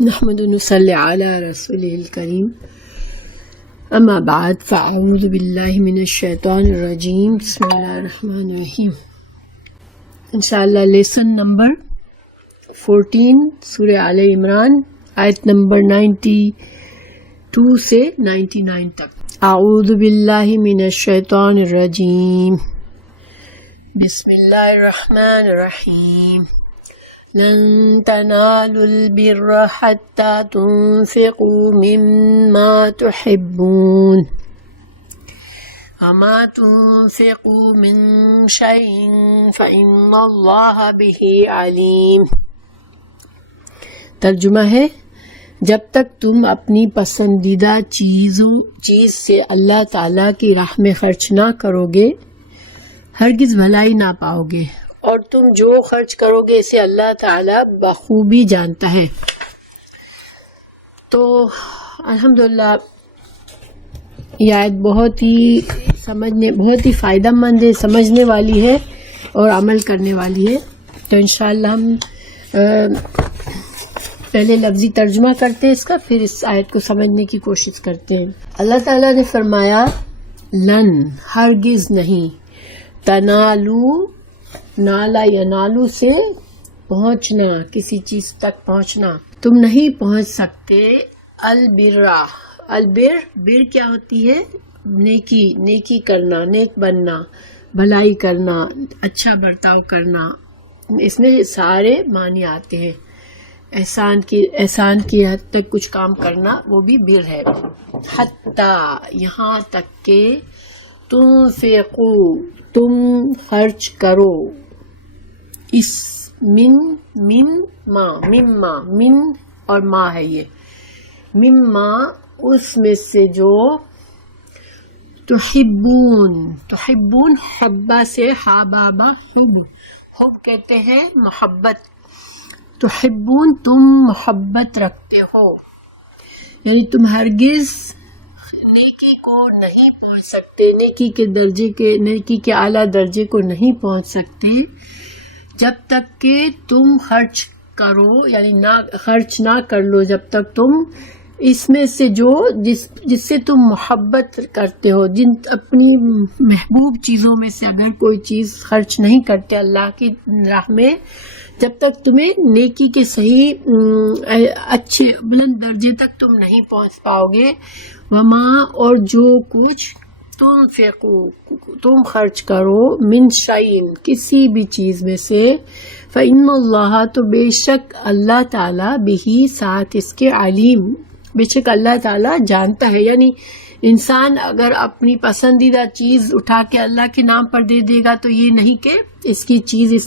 نحمد و نصلی علی رسولہ الکریم اما بعد فاعوذ باللہ من الشیطان الرجیم بسم اللہ الرحمن الرحیم. انشاءاللہ لیسن نمبر 14 سورہ آل عمران آیت نمبر 92 سے 99 تک. اعوذ باللہ من الشیطان الرجیم بسم اللہ الرحمن الرحیم. لن تنالوا البر حتى تنفقوا مما تحبون وما تنفقوا من شيء فإن الله به عليم. ترجمہ ہے، جب تک تم اپنی پسندیدہ چیز سے اللہ تعالیٰ کی راہ میں خرچ نہ کرو گے ہرگز بھلائی نہ پاؤ گے، اور تم جو خرچ کرو گے اسے اللہ تعالیٰ بخوبی جانتا ہے. تو الحمدللہ یہ آیت بہت ہی فائدہ مند ہے، سمجھنے والی ہے اور عمل کرنے والی ہے. تو انشاءاللہ ہم پہلے لفظی ترجمہ کرتے ہیں اس کا، پھر اس آیت کو سمجھنے کی کوشش کرتے ہیں. اللہ تعالیٰ نے فرمایا لن، ہرگز نہیں، تنالو، نالا ینالو سے پہنچنا، کسی چیز تک پہنچنا، تم نہیں پہنچ سکتے. البرا، بر کیا ہوتی ہے؟ نیکی کرنا، نیک بننا، بھلائی کرنا، اچھا برتاؤ کرنا، اس میں سارے معنی آتے ہیں. احسان کی حد تک کچھ کام کرنا وہ بھی بر ہے. حتی، یہاں تک کہ تنفقو، تم خرچ کرو. اس مما اور ما ہے، یہ مما اس میں سے جو تحبون حبا سے حبابا، حب کہتے ہیں محبت. تحبون، تم محبت رکھتے ہو، یعنی تم ہرگز نیکی کو نہیں پہنچ سکتے، نیکی کے اعلیٰ درجے کو نہیں پہنچ سکتے جب تک کہ تم خرچ کرو، یعنی خرچ نہ کر لو جب تک تم اس میں سے جس سے تم محبت کرتے ہو. اپنی محبوب چیزوں میں سے اگر کوئی چیز خرچ نہیں کرتے اللہ کی راہ میں، جب تک تمہیں نیکی کے صحیح اچھے بلند درجے تک تم نہیں پہنچ پاؤ گے. وما، اور جو کچھ تم خرچ کرو، من شیء، کسی بھی چیز میں سے، فإن اللہ، تو بے شک اللہ تعالیٰ بہی، ساتھ اس کے، علیم، بے شک اللہ تعالیٰ جانتا ہے. یعنی انسان اگر اپنی پسندیدہ چیز اٹھا کے اللہ کے نام پر دے دے گا تو یہ نہیں کہ اس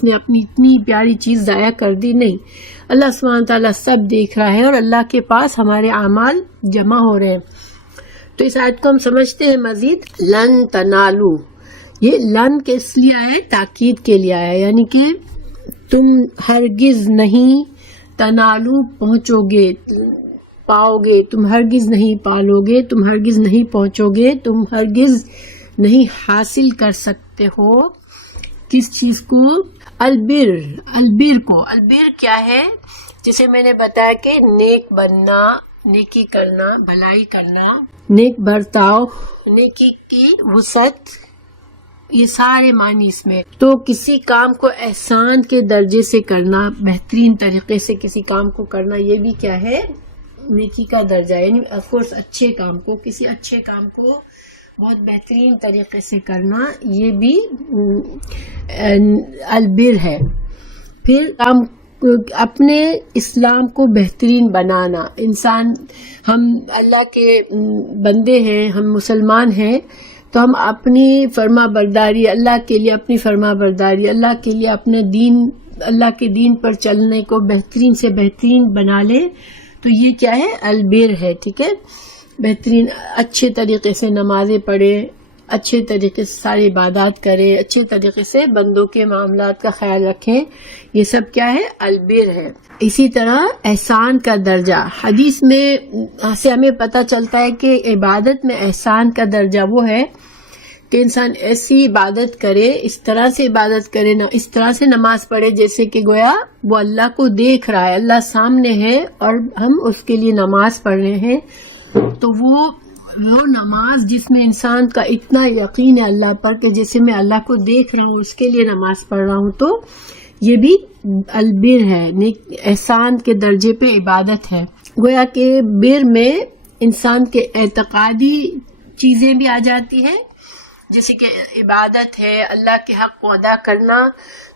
نے اپنی اتنی پیاری چیز ضائع کر دی، نہیں. اللہ سبحانہ تعالیٰ سب دیکھ رہا ہے اور اللہ کے پاس ہمارے اعمال جمع ہو رہے ہیں. تو اس آیت کو ہم سمجھتے ہیں مزید. لن تنالو، یہ لن کس لیے آیا ہے؟ تاکید کے لیے آیا ہے، یعنی کہ تم ہرگز نہیں تنالو پہنچو گے، پاؤ گے، تم ہرگز نہیں پالو گے، تم ہرگز نہیں پہنچو گے، تم ہرگز نہیں حاصل کر سکتے ہو. کس چیز کو؟ البر کو. البر کیا ہے؟ جسے میں نے بتایا کہ نیک بننا، نیکی کرنا، بھلائی کرنا، نیک برتاؤ، نیکی کی وسعت، یہ سارے معنی اس میں. تو کسی کام کو احسان کے درجے سے کرنا، بہترین طریقے سے کسی کام کو کرنا، یہ بھی کیا ہے؟ نیکی کا درجہ. یعنی آف کورس کسی اچھے کام کو بہت بہترین طریقے سے کرنا، یہ بھی البر ہے. پھر اپنے اسلام کو بہترین بنانا. ہم اللہ کے بندے ہیں، ہم مسلمان ہیں، تو ہم اپنی فرما برداری اللہ کے لیے، اپنی فرما برداری اللہ کے لیے، اپنے دین، اللہ کے دین پر چلنے کو بہترین سے بہترین بنا لیں. تو یہ کیا ہے؟ البر ہے. ٹھیک ہے، بہترین اچھے طریقے سے نمازیں پڑھیں، اچھے طریقے سے ساری عبادات کریں، اچھے طریقے سے بندوں کے معاملات کا خیال رکھیں، یہ سب کیا ہے؟ البر ہے. اسی طرح احسان کا درجہ، حدیث میں سے ہمیں پتہ چلتا ہے کہ عبادت میں احسان کا درجہ وہ ہے کہ انسان ایسی عبادت کرے، اس طرح سے عبادت کرے، اس طرح سے نماز پڑھے جیسے کہ گویا وہ اللہ کو دیکھ رہا ہے، اللہ سامنے ہے اور ہم اس کے لیے نماز پڑھ رہے ہیں. تو وہ نماز جس میں انسان کا اتنا یقین ہے اللہ پر کہ جیسے میں اللہ کو دیکھ رہا ہوں، اس کے لیے نماز پڑھ رہا ہوں، تو یہ بھی البر ہے، احسان کے درجے پہ عبادت ہے. گویا کہ بر میں انسان کے اعتقادی چیزیں بھی آ جاتی ہیں، جیسے کہ عبادت ہے، اللہ کے حق کو ادا کرنا،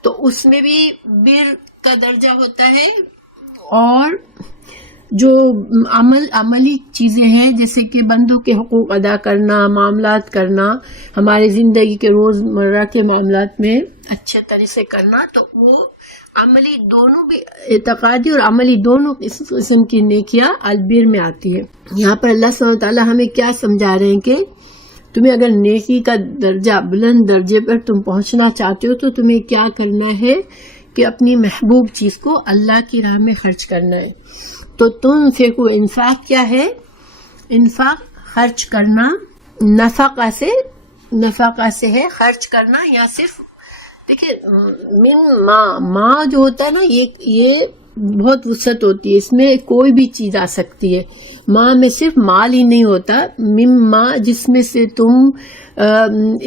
تو اس میں بھی بر کا درجہ ہوتا ہے. اور جو عملی چیزیں ہیں جیسے کہ بندوں کے حقوق ادا کرنا، معاملات کرنا، ہمارے زندگی کے روزمرہ کے معاملات میں اچھے طرح سے کرنا، تو وہ عملی دونوں بھی، اعتقادی اور عملی دونوں قسم کی نیکیاں البر میں آتی ہے. یہاں پر اللہ سبحانہ وتعالیٰ ہمیں کیا سمجھا رہے ہیں کہ تمہیں اگر نیکی کا درجہ، بلند درجے پر تم پہنچنا چاہتے ہو تو تمہیں کیا کرنا ہے کہ اپنی محبوب چیز کو اللہ کی راہ میں خرچ کرنا ہے. تو تنفقوا، انفاق کیا ہے؟ انفاق خرچ کرنا، نفقہ سے ہے خرچ کرنا. یا صرف دیکھیں من ما جو ہوتا ہے نا، یہ بہت وسعت ہوتی ہے، اس میں کوئی بھی چیز آ سکتی ہے. ماں میں صرف مال ہی نہیں ہوتا، مما جس میں سے تم،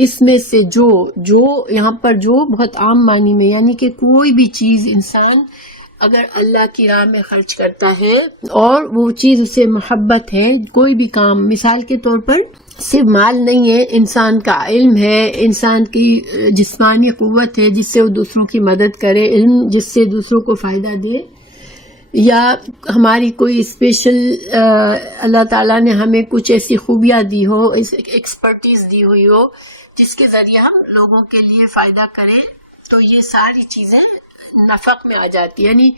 اس میں سے جو یہاں پر جو بہت عام معنی میں، یعنی کہ کوئی بھی چیز انسان اگر اللہ کی راہ میں خرچ کرتا ہے اور وہ چیز اسے محبت ہے، کوئی بھی کام، مثال کے طور پر صرف مال نہیں ہے، انسان کا علم ہے، انسان کی جسمانی قوت ہے جس سے وہ دوسروں کی مدد کرے، علم جس سے دوسروں کو فائدہ دے، یا ہماری کوئی اسپیشل اللہ تعالیٰ نے ہمیں کچھ ایسی خوبیاں دی ہو، ایکسپرٹیز دی ہوئی ہو جس کے ذریعے ہم لوگوں کے لیے فائدہ کریں، تو یہ ساری چیزیں نفق میں آ جاتی. یعنی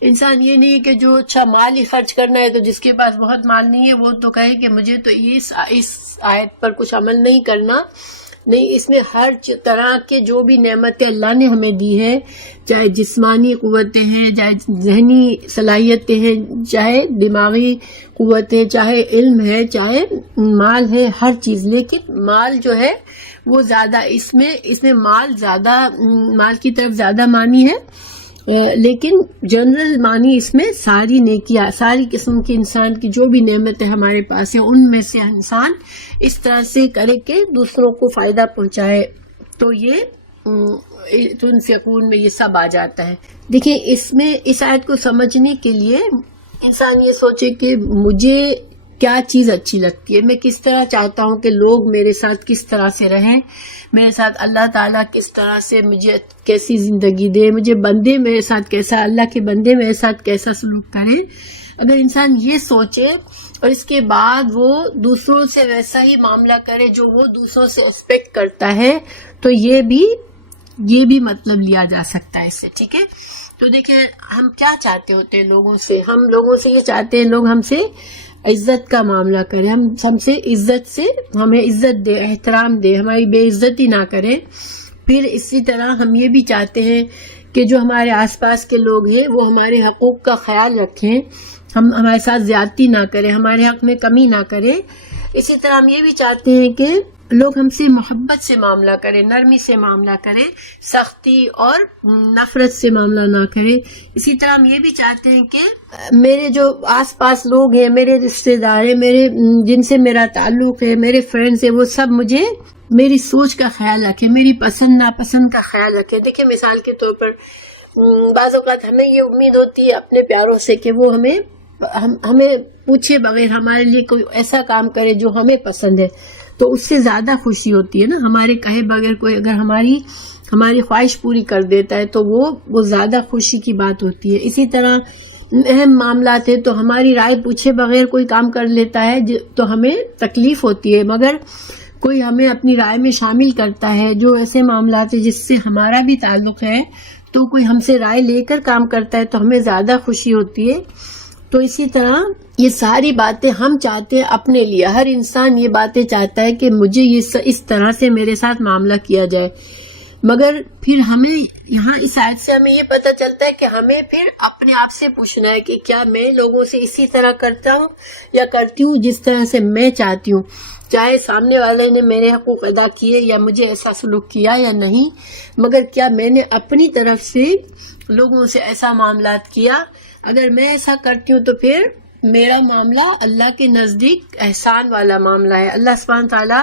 انسان یہ نہیں کہ جو اچھا مال ہی خرچ کرنا ہے، تو جس کے پاس بہت مال نہیں ہے وہ تو کہے کہ مجھے تو اس آیت پر کچھ عمل نہیں کرنا. نہیں، اس میں ہر طرح کے جو بھی نعمتیں اللہ نے ہمیں دی ہے، چاہے جسمانی قوتیں ہیں، چاہے ذہنی صلاحیتیں ہیں، چاہے دماغی قوت ہے، چاہے علم ہے، چاہے مال ہے، ہر چیز. لیکن مال جو ہے وہ زیادہ، اس میں مال کی طرف زیادہ معنی ہے، لیکن جنرل معنی اس میں ساری نیکیاں، ساری قسم کی انسان کی جو بھی نعمتیں ہمارے پاس ہیں ان میں سے انسان اس طرح سے کرے کہ دوسروں کو فائدہ پہنچائے. تو یہ تنفقون میں یہ سب آ جاتا ہے. دیکھیں اس آیت کو سمجھنے کے لیے انسان یہ سوچے کہ مجھے کیا چیز اچھی لگتی ہے، میں کس طرح چاہتا ہوں کہ لوگ میرے ساتھ کس طرح سے رہیں، میرے ساتھ اللہ تعالیٰ کس طرح سے مجھے کیسی زندگی دے، مجھے بندے میرے ساتھ کیسا، اللہ کے بندے میرے ساتھ کیسا سلوک کریں. اگر انسان یہ سوچے اور اس کے بعد وہ دوسروں سے ویسا ہی معاملہ کرے جو وہ دوسروں سے ایکسپیکٹ کرتا ہے، تو یہ بھی مطلب لیا جا سکتا ہے اس سے. ٹھیک ہے، تو دیکھیں ہم کیا چاہتے ہوتے ہیں لوگوں سے، ہم لوگوں سے یہ چاہتے ہیں لوگ ہم سے عزت کا معاملہ کریں، ہم سے عزت سے ہمیں عزت دے، احترام دے، ہماری بے عزتی نہ کریں. پھر اسی طرح ہم یہ بھی چاہتے ہیں کہ جو ہمارے آس پاس کے لوگ ہیں وہ ہمارے حقوق کا خیال رکھیں، ہمارے ساتھ زیادتی نہ کریں، ہمارے حق میں کمی نہ کریں. اسی طرح ہم یہ بھی چاہتے ہیں کہ لوگ ہم سے محبت سے معاملہ کریں، نرمی سے معاملہ کریں، سختی اور نفرت سے معاملہ نہ کریں. اسی طرح ہم یہ بھی چاہتے ہیں کہ میرے جو آس پاس لوگ ہیں، میرے رشتے دار ہیں، جن سے میرا تعلق ہے، میرے فرینڈز ہیں، وہ سب مجھے میری سوچ کا خیال رکھیں، میری پسند ناپسند کا خیال رکھیں. دیکھیں مثال کے طور پر بعض اوقات ہمیں یہ امید ہوتی ہے اپنے پیاروں سے کہ وہ ہمیں پوچھے بغیر ہمارے لیے کوئی ایسا کام کرے جو ہمیں پسند ہے، تو اس سے زیادہ خوشی ہوتی ہے نا. ہمارے کہے بغیر کوئی اگر ہماری خواہش پوری کر دیتا ہے تو وہ زیادہ خوشی کی بات ہوتی ہے. اسی طرح اہم معاملات ہیں تو ہماری رائے پوچھے بغیر کوئی کام کر لیتا ہے تو ہمیں تکلیف ہوتی ہے، مگر کوئی ہمیں اپنی رائے میں شامل کرتا ہے، جو ایسے معاملات ہیں جس سے ہمارا بھی تعلق ہے، تو کوئی ہم سے رائے لے کر کام کرتا ہے تو ہمیں زیادہ خوشی ہوتی ہے. تو اسی طرح یہ ساری باتیں ہم چاہتے ہیں اپنے لیے، ہر انسان یہ باتیں چاہتا ہے کہ مجھے اس طرح سے میرے ساتھ معاملہ کیا جائے. مگر پھر ہمیں یہاں اس آیت سے ہمیں یہ پتہ چلتا ہے کہ ہمیں پھر اپنے آپ سے پوچھنا ہے کہ کیا میں لوگوں سے اسی طرح کرتا ہوں یا کرتی ہوں جس طرح سے میں چاہتی ہوں، چاہے سامنے والے نے میرے حقوق ادا کیے یا مجھے ایسا سلوک کیا یا نہیں، مگر کیا میں نے اپنی طرف سے لوگوں سے ایسا معاملات کیا؟ اگر میں ایسا کرتی ہوں تو پھر میرا معاملہ اللہ کے نزدیک احسان والا معاملہ ہے، اللہ سبحانہ تعالیٰ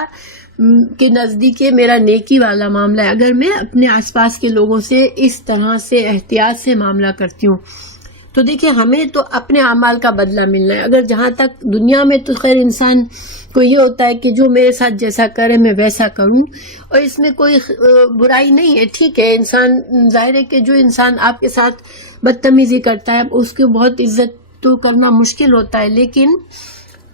کے نزدیک میرا نیکی والا معاملہ ہے اگر میں اپنے آس پاس کے لوگوں سے اس طرح سے احتیاط سے معاملہ کرتی ہوں۔ تو دیکھیں ہمیں تو اپنے اعمال کا بدلہ ملنا ہے۔ اگر جہاں تک دنیا میں تو خیر انسان کو یہ ہوتا ہے کہ جو میرے ساتھ جیسا کرے میں ویسا کروں، اور اس میں کوئی برائی نہیں ہے، ٹھیک ہے، انسان ظاہر ہے کہ جو انسان آپ کے ساتھ بدتمیزی کرتا ہے اس کو بہت عزت تو کرنا مشکل ہوتا ہے، لیکن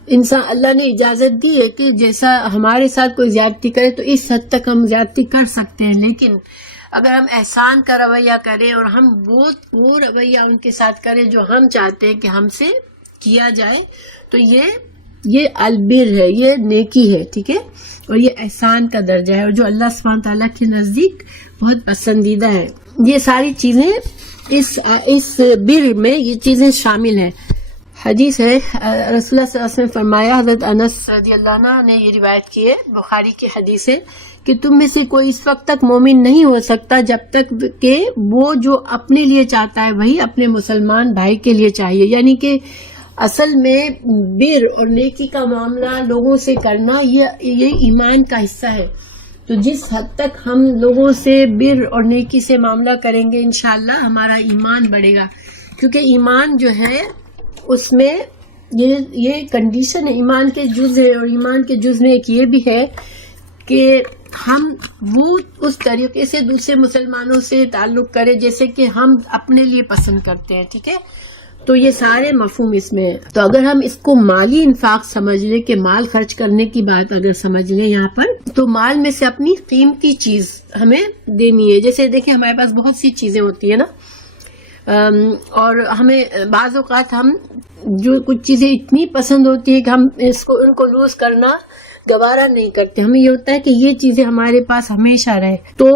انسان اللہ نے اجازت دی ہے کہ جیسا ہمارے ساتھ کوئی زیادتی کرے تو اس حد تک ہم زیادتی کر سکتے ہیں، لیکن اگر ہم احسان کا رویہ کریں اور ہم وہ رویہ ان کے ساتھ کریں جو ہم چاہتے ہیں کہ ہم سے کیا جائے تو یہ البر ہے، یہ نیکی ہے، ٹھیک ہے، اور یہ احسان کا درجہ ہے اور جو اللہ سبحانہ تعالیٰ کے نزدیک بہت پسندیدہ ہے۔ یہ ساری چیزیں اس بر میں یہ چیزیں شامل ہیں۔ حدیث ہے رسول اللہ صلی اللہ علیہ وسلم نے فرمایا، حضرت انس رضی اللہ عنہ نے یہ روایت کی ہے، بخاری کی حدیث ہے، کہ تم میں سے کوئی اس وقت تک مومن نہیں ہو سکتا جب تک کہ وہ جو اپنے لیے چاہتا ہے وہی اپنے مسلمان بھائی کے لیے چاہیے، یعنی کہ اصل میں بر اور نیکی کا معاملہ لوگوں سے کرنا یہ ایمان کا حصہ ہے۔ تو جس حد تک ہم لوگوں سے بر اور نیکی سے معاملہ کریں گے انشاءاللہ ہمارا ایمان بڑھے گا، کیونکہ ایمان جو ہے اس میں یہ کنڈیشن ہے، ایمان کے جز ہے، اور ایمان کے جز میں ایک یہ بھی ہے کہ ہم وہ اس طریقے سے دوسرے مسلمانوں سے تعلق کریں جیسے کہ ہم اپنے لیے پسند کرتے ہیں، ٹھیک ہے، تو یہ سارے مفہوم اس میں ہے۔ تو اگر ہم اس کو مالی انفاق سمجھ لیں کہ مال خرچ کرنے کی بات اگر سمجھ لیں یہاں پر، تو مال میں سے اپنی قیمتی چیز ہمیں دینی ہے۔ جیسے دیکھیں ہمارے پاس بہت سی چیزیں ہوتی ہیں نا، اور ہمیں بعض اوقات ہم جو کچھ چیزیں اتنی پسند ہوتی ہے کہ ہم ان کو لوز کرنا گوارا نہیں کرتے، ہمیں یہ ہوتا ہے کہ یہ چیزیں ہمارے پاس ہمیشہ رہے۔ تو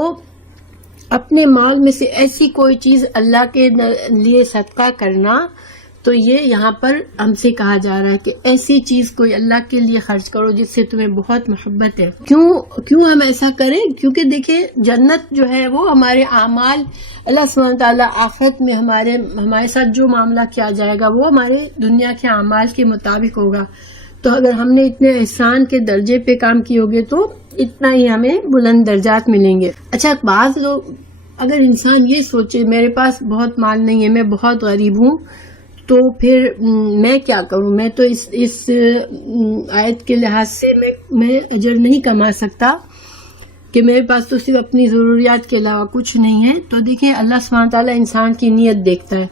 اپنے مال میں سے ایسی کوئی چیز اللہ کے لیے صدقہ کرنا، تو یہ یہاں پر ہم سے کہا جا رہا ہے کہ ایسی چیز کوئی اللہ کے لیے خرچ کرو جس سے تمہیں بہت محبت ہے۔ کیوں ہم ایسا کریں؟ کیونکہ دیکھیں جنت جو ہے وہ ہمارے اعمال، اللہ سبحانہ تعالیٰ آخرت میں ہمارے ساتھ جو معاملہ کیا جائے گا وہ ہمارے دنیا کے اعمال کے مطابق ہوگا۔ تو اگر ہم نے اتنے احسان کے درجے پہ کام کیے ہوگے تو اتنا ہی ہمیں بلند درجات ملیں گے۔ اچھا، بعض لوگ اگر انسان یہ سوچے میرے پاس بہت مال نہیں ہے، میں بہت غریب ہوں، تو پھر میں کیا کروں؟ میں تو اس آیت کے لحاظ سے میں اجر نہیں کما سکتا کہ میرے پاس تو صرف اپنی ضروریات کے علاوہ کچھ نہیں ہے۔ تو دیکھیں اللہ سبحانہ تعالیٰ انسان کی نیت دیکھتا ہے۔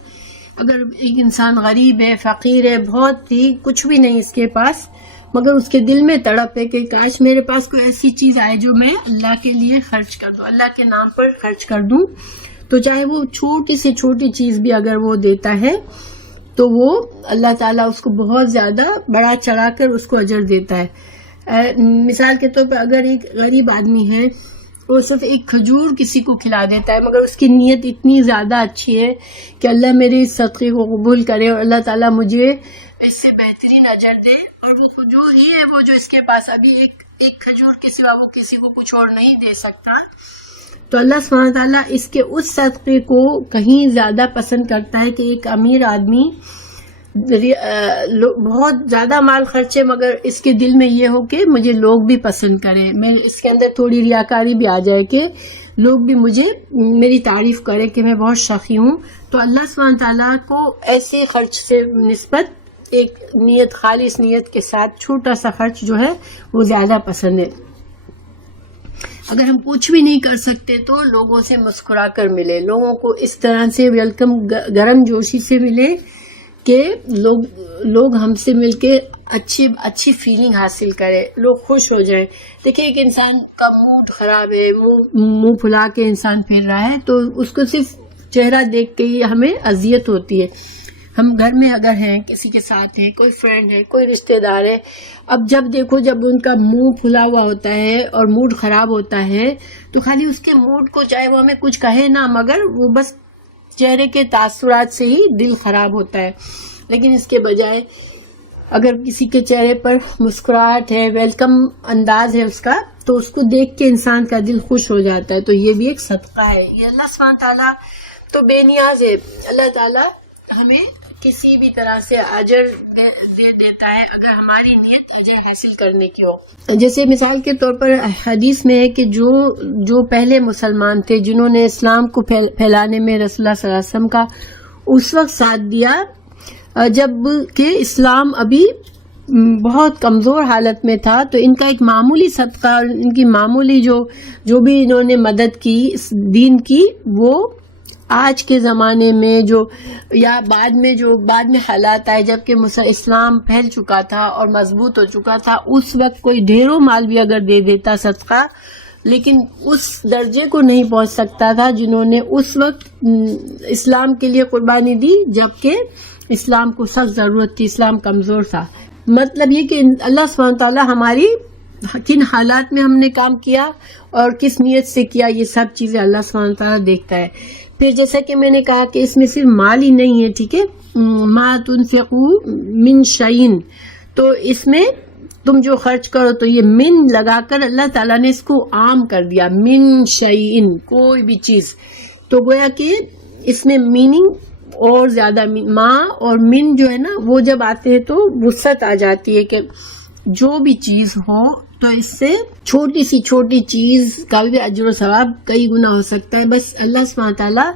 اگر ایک انسان غریب ہے، فقیر ہے، بہت ہی کچھ بھی نہیں اس کے پاس، مگر اس کے دل میں تڑپ ہے کہ کاش میرے پاس کوئی ایسی چیز آئے جو میں اللہ کے لیے خرچ کر دوں، اللہ کے نام پر خرچ کر دوں، تو چاہے وہ چھوٹی سے چھوٹی چیز بھی اگر وہ دیتا ہے تو وہ اللہ تعالیٰ اس کو بہت زیادہ بڑا چڑھا کر اس کو اجر دیتا ہے۔ مثال کے طور پر اگر ایک غریب آدمی ہے، وہ صرف ایک کھجور کسی کو کھلا دیتا ہے، مگر اس کی نیت اتنی زیادہ اچھی ہے کہ اللہ میرے اس صدقے کو قبول کرے اور اللہ تعالیٰ مجھے اس سے بہترین اجر دے، اور وہ کھجور ہی ہے وہ جو اس کے پاس ابھی ایک کھجور کے سوا وہ کسی کو کچھ اور نہیں دے سکتا، تو اللہ سبحانہ تعالیٰ اس کے اس صدقے کو کہیں زیادہ پسند کرتا ہے کہ ایک امیر آدمی بہت زیادہ مال خرچے مگر اس کے دل میں یہ ہو کہ مجھے لوگ بھی پسند کریں، میں اس کے اندر تھوڑی ریاکاری بھی آ جائے کہ لوگ بھی مجھے میری تعریف کریں کہ میں بہت شقی ہوں۔ تو اللہ سبحانہ تعالیٰ کو ایسے خرچ سے نسبت ایک نیت، خالص نیت کے ساتھ چھوٹا سا خرچ جو ہے وہ زیادہ پسند ہے۔ اگر ہم کچھ بھی نہیں کر سکتے تو لوگوں سے مسکرا کر ملے، لوگوں کو اس طرح سے ویلکم گرم جوشی سے ملے کہ لوگ ہم سے مل کے اچھی فیلنگ حاصل کرے، لوگ خوش ہو جائیں۔ دیکھیں ایک انسان کا موڈ خراب ہے، وہ منہ پھلا کے انسان پھر رہا ہے تو اس کو صرف چہرہ دیکھ کے ہی ہمیں اذیت ہوتی ہے، ہم گھر میں اگر ہیں، کسی کے ساتھ ہیں، کوئی فرینڈ ہے، کوئی رشتہ دار ہے، اب جب دیکھو جب ان کا منہ پھلا ہوا ہوتا ہے اور موڈ خراب ہوتا ہے تو خالی اس کے موڈ کو چاہے وہ ہمیں کچھ کہے نہ، مگر وہ بس چہرے کے تاثرات سے ہی دل خراب ہوتا ہے. لیکن اس کے بجائے اگر کسی کے چہرے پر مسکراہٹ ہے، ویلکم انداز ہے اس کا، تو اس کو دیکھ کے انسان کا دل خوش ہو جاتا ہے. تو یہ بھی ایک صدقہ ہے. یہ اللہ سبحانہ تعالیٰ تو بے نیاز ہے. اللہ تعالیٰ ہمیں کسی بھی طرح سے اجر دے دیتا ہے اگر ہماری نیت اجر حاصل کرنے کی ہو. جیسے مثال کے طور پر حدیث میں ہے کہ جو پہلے مسلمان تھے، جنہوں نے اسلام کو پھیلانے میں رسول اللہ صلی اللہ علیہ وسلم کا اس وقت ساتھ دیا جب کہ اسلام ابھی بہت کمزور حالت میں تھا، تو ان کا ایک معمولی صدقہ، ان کی معمولی جو بھی انہوں نے مدد کی اس دین کی، وہ آج کے زمانے میں یا بعد میں حالات آئے جب کہ اسلام پھیل چکا تھا اور مضبوط ہو چکا تھا، اس وقت کوئی ڈھیروں مال بھی اگر دے دیتا صدقہ، لیکن اس درجے کو نہیں پہنچ سکتا تھا جنہوں نے اس وقت اسلام کے لیے قربانی دی جبکہ اسلام کو سخت ضرورت تھی، اسلام کمزور تھا. مطلب یہ کہ اللہ سبحانہ تعالیٰ ہماری کن حالات میں ہم نے کام کیا اور کس نیت سے کیا، یہ سب چیزیں اللہ سبحانہ تعالیٰ دیکھتا ہے. پھر جیسا کہ میں نے کہا کہ اس میں صرف مال ہی نہیں ہے، ٹھیک ہے، ما تنفقوا من شیء، تو اس میں تم جو خرچ کرو، تو یہ من لگا کر اللہ تعالیٰ نے اس کو عام کر دیا، من شیء، کوئی بھی چیز. تو گویا کہ اس میں میننگ اور زیادہ ماں اور من جو ہے نا، وہ جب آتے ہیں تو وسعت آ جاتی ہے کہ جو بھی چیز ہو تو اس سے چھوٹی سی چھوٹی چیز کا بھی اجر و ثواب کئی گنا ہو سکتا ہے. بس اللہ سبحانہ تعالیٰ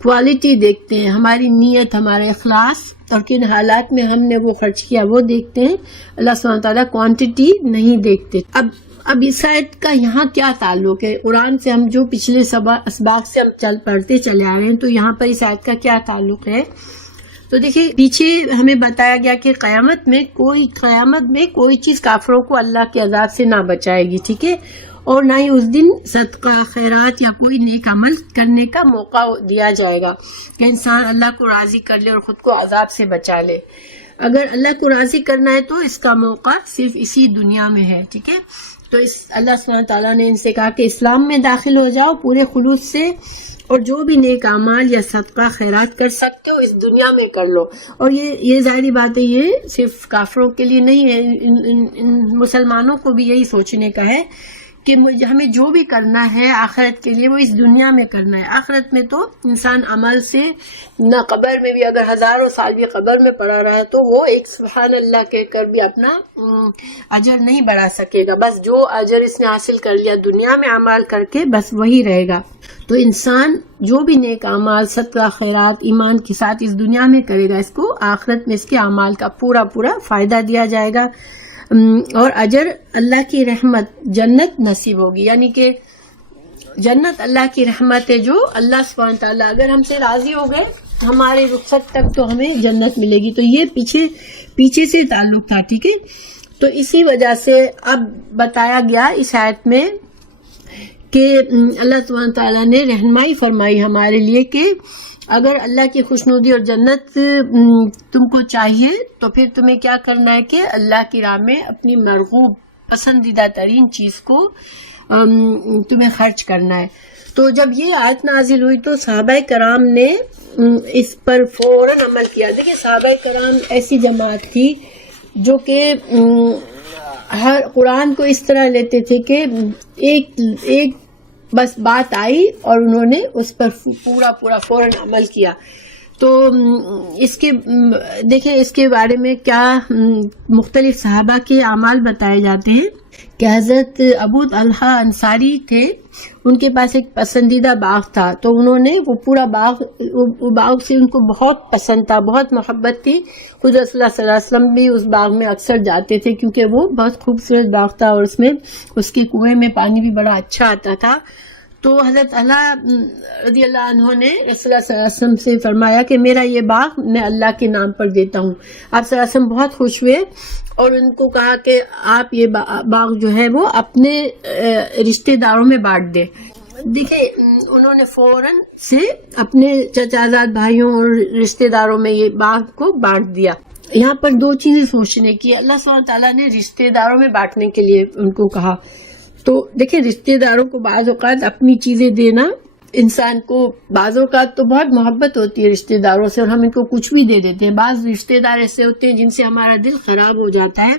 کوالٹی دیکھتے ہیں، ہماری نیت، ہمارا اخلاص اور کن حالات میں ہم نے وہ خرچ کیا وہ دیکھتے ہیں. اللہ سبحانہ تعالیٰ کوانٹٹی نہیں دیکھتے. اب اس آیت کا یہاں کیا تعلق ہے؟ قرآن سے ہم جو پچھلے اسباق سے ہم پڑھتے چلے آ رہے ہیں، تو یہاں پر اس آیت کا کیا تعلق ہے؟ تو دیکھیں، پیچھے ہمیں بتایا گیا کہ قیامت میں کوئی چیز کافروں کو اللہ کے عذاب سے نہ بچائے گی، ٹھیک ہے، اور نہ ہی اس دن صدقہ، خیرات یا کوئی نیک عمل کرنے کا موقع دیا جائے گا کہ انسان اللہ کو راضی کر لے اور خود کو عذاب سے بچا لے. اگر اللہ کو راضی کرنا ہے تو اس کا موقع صرف اسی دنیا میں ہے، ٹھیک ہے. تو اللہ سبحانہ تعالیٰ نے ان سے کہا کہ اسلام میں داخل ہو جاؤ پورے خلوص سے، اور جو بھی نیک اعمال یا صدقہ خیرات کر سکتے ہو اس دنیا میں کر لو. اور یہ ظاہری بات ہے، یہ صرف کافروں کے لیے نہیں ہے، ان مسلمانوں کو بھی یہی سوچنے کا ہے کہ ہمیں جو بھی کرنا ہے آخرت کے لیے وہ اس دنیا میں کرنا ہے. آخرت میں تو انسان عمل سے نہ، قبر میں بھی اگر ہزاروں سال بھی قبر میں پڑا رہا تو وہ ایک سبحان اللہ کہہ کر بھی اپنا اجر نہیں بڑھا سکے گا. بس جو اجر اس نے حاصل کر لیا دنیا میں اعمال کر کے، بس وہی رہے گا. تو انسان جو بھی نیک اعمال، صدقہ، خیرات ایمان کے ساتھ اس دنیا میں کرے گا، اس کو آخرت میں اس کے اعمال کا پورا فائدہ دیا جائے گا اور اجر اللہ کی رحمت، جنت نصیب ہوگی. یعنی کہ جنت اللہ کی رحمت ہے، جو اللہ سبحانہ تعالیٰ اگر ہم سے راضی ہو گئے ہمارے رخصت تک تو ہمیں جنت ملے گی. تو یہ پیچھے سے تعلق تھا، ٹھیک ہے. تو اسی وجہ سے اب بتایا گیا اس آیت میں کہ اللہ سبحانہ تعالیٰ نے رہنمائی فرمائی ہمارے لیے کہ اگر اللہ کی خوشنودی اور جنت تم کو چاہیے تو پھر تمہیں کیا کرنا ہے کہ اللہ کی راہ میں اپنی مرغوب پسندیدہ ترین چیز کو تمہیں خرچ کرنا ہے. تو جب یہ آیت نازل ہوئی تو صحابہ کرام نے اس پر فوراً عمل کیا. دیکھیں، صحابہ کرام ایسی جماعت تھی جو کہ ہر قرآن کو اس طرح لیتے تھے کہ ایک بس بات آئی اور انہوں نے اس پر پورا فوراً عمل کیا. تو دیکھیں اس کے بارے میں کیا مختلف صحابہ کے اعمال بتائے جاتے ہیں کہ حضرت ابو طلحہ انصاری تھے، ان کے پاس ایک پسندیدہ باغ تھا. تو انہوں نے وہ پورا باغ سے ان کو بہت پسند تھا، بہت محبت تھی. خود رسول اللہ صلی اللہ علیہ وسلم بھی اس باغ میں اکثر جاتے تھے کیونکہ وہ بہت خوبصورت باغ تھا اور اس میں اس کے کنویں میں پانی بھی بڑا اچھا آتا تھا. تو حضرت رضی اللہ عنہ نے رسول اللہ صلی اللہ علیہ وسلم سے فرمایا کہ میرا یہ باغ میں اللہ کے نام پر دیتا ہوں. آپ صلی اللہ علیہ وسلم بہت خوش ہوئے اور ان کو کہا کہ آپ یہ باغ جو ہے وہ اپنے رشتہ داروں میں بانٹ دے. دیکھیں انہوں نے فوراً سے اپنے چچازاد بھائیوں اور رشتہ داروں میں یہ باغ کو بانٹ دیا. یہاں پر دو چیزیں سوچنے کی. اللہ سبحانہ تعالیٰ نے رشتہ داروں میں بانٹنے کے لیے ان کو کہا. تو دیکھیں رشتہ داروں کو بعض اوقات اپنی چیزیں دینا، انسان کو بعض اوقات تو بہت محبت ہوتی ہے رشتہ داروں سے اور ہم ان کو کچھ بھی دے دیتے ہیں. بعض رشتہ دار ایسے ہوتے ہیں جن سے ہمارا دل خراب ہو جاتا ہے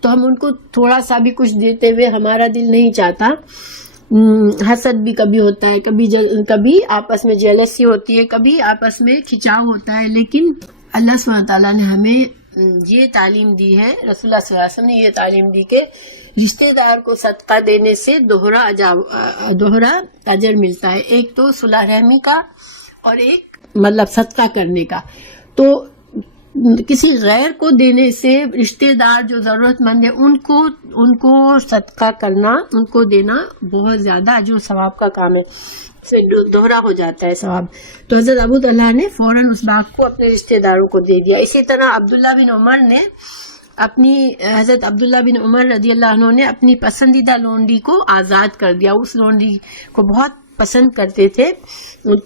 تو ہم ان کو تھوڑا سا بھی کچھ دیتے ہوئے ہمارا دل نہیں چاہتا. حسد بھی کبھی ہوتا ہے، کبھی آپس میں جیلسی ہوتی ہے، کبھی آپس میں کھچاؤ ہوتا ہے. لیکن اللہ سبحانہ تعالیٰ نے ہمیں یہ تعلیم دی ہے، رسول اللہ صلی اللہ علیہ وسلم نے یہ تعلیم دی کہ رشتہ دار کو صدقہ دینے سے دوہرا اجر ملتا ہے. ایک تو صلح رحمی کا اور ایک مطلب صدقہ کرنے کا. تو کسی غیر کو دینے سے رشتہ دار جو ضرورت مند ہے ان کو صدقہ کرنا، ان کو دینا بہت زیادہ اجر و ثواب کا کام ہے، سے دوہرا ہو جاتا ہے ثواب. تو حضرت ابو طلحہ نے فوراً اس باغ کو اپنے رشتہ داروں کو دے دیا. اسی طرح عبداللہ بن عمر نے حضرت عبداللہ بن عمر رضی اللہ عنہ نے اپنی پسندیدہ لونڈی کو آزاد کر دیا. اس لونڈی کو بہت پسند کرتے تھے،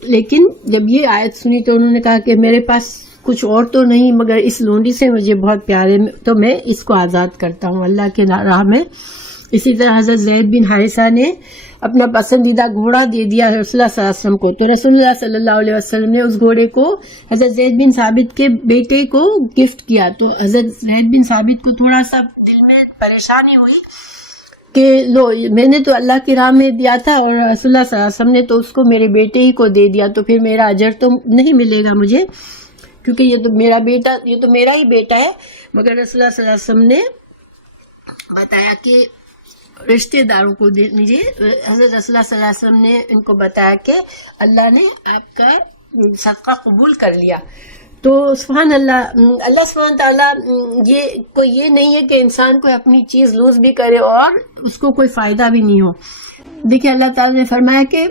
لیکن جب یہ آیت سنی تو انہوں نے کہا کہ میرے پاس کچھ اور تو نہیں مگر اس لونڈی سے مجھے بہت پیار ہے، تو میں اس کو آزاد کرتا ہوں اللہ کے راہ میں. اسی طرح حضرت زید بن حارثہ نے اپنا پسندیدہ گھوڑا دے دیا رسول اللہ صلی اللہ علیہ وسلم کو. تو رسول اللہ صلی اللہ علیہ وسلم نے اس گھوڑے کو حضرت زید بن ثابت کے بیٹے کو گفٹ کیا. تو حضرت زید بن ثابت کو تھوڑا سا دل میں پریشانی ہوئی کہ لو میں نے تو اللہ کی راہ میں دیا تھا اور رسول اللہ صلی اللہ علیہ وسلم نے تو اس کو میرے بیٹے ہی کو دے دیا، تو پھر میرا اجر تو نہیں ملے گا مجھے، کیونکہ یہ تو میرا ہی بیٹا ہے. مگر رسول اللہ صلی اللہ علیہ وسلم نے بتایا کہ رشتہ داروں کو دیجیے. حضرت رسول اللہ صلی اللہ علیہ وسلم نے ان کو بتایا کہ اللہ نے آپ کا صدقہ قبول کر لیا. تو سبحان اللہ، اللہ سبحانہ تعالیٰ یہ نہیں ہے کہ انسان کو اپنی چیز لوز بھی کرے اور اس کو کوئی فائدہ بھی نہیں ہو. دیکھیں اللہ تعالیٰ نے فرمایا کہ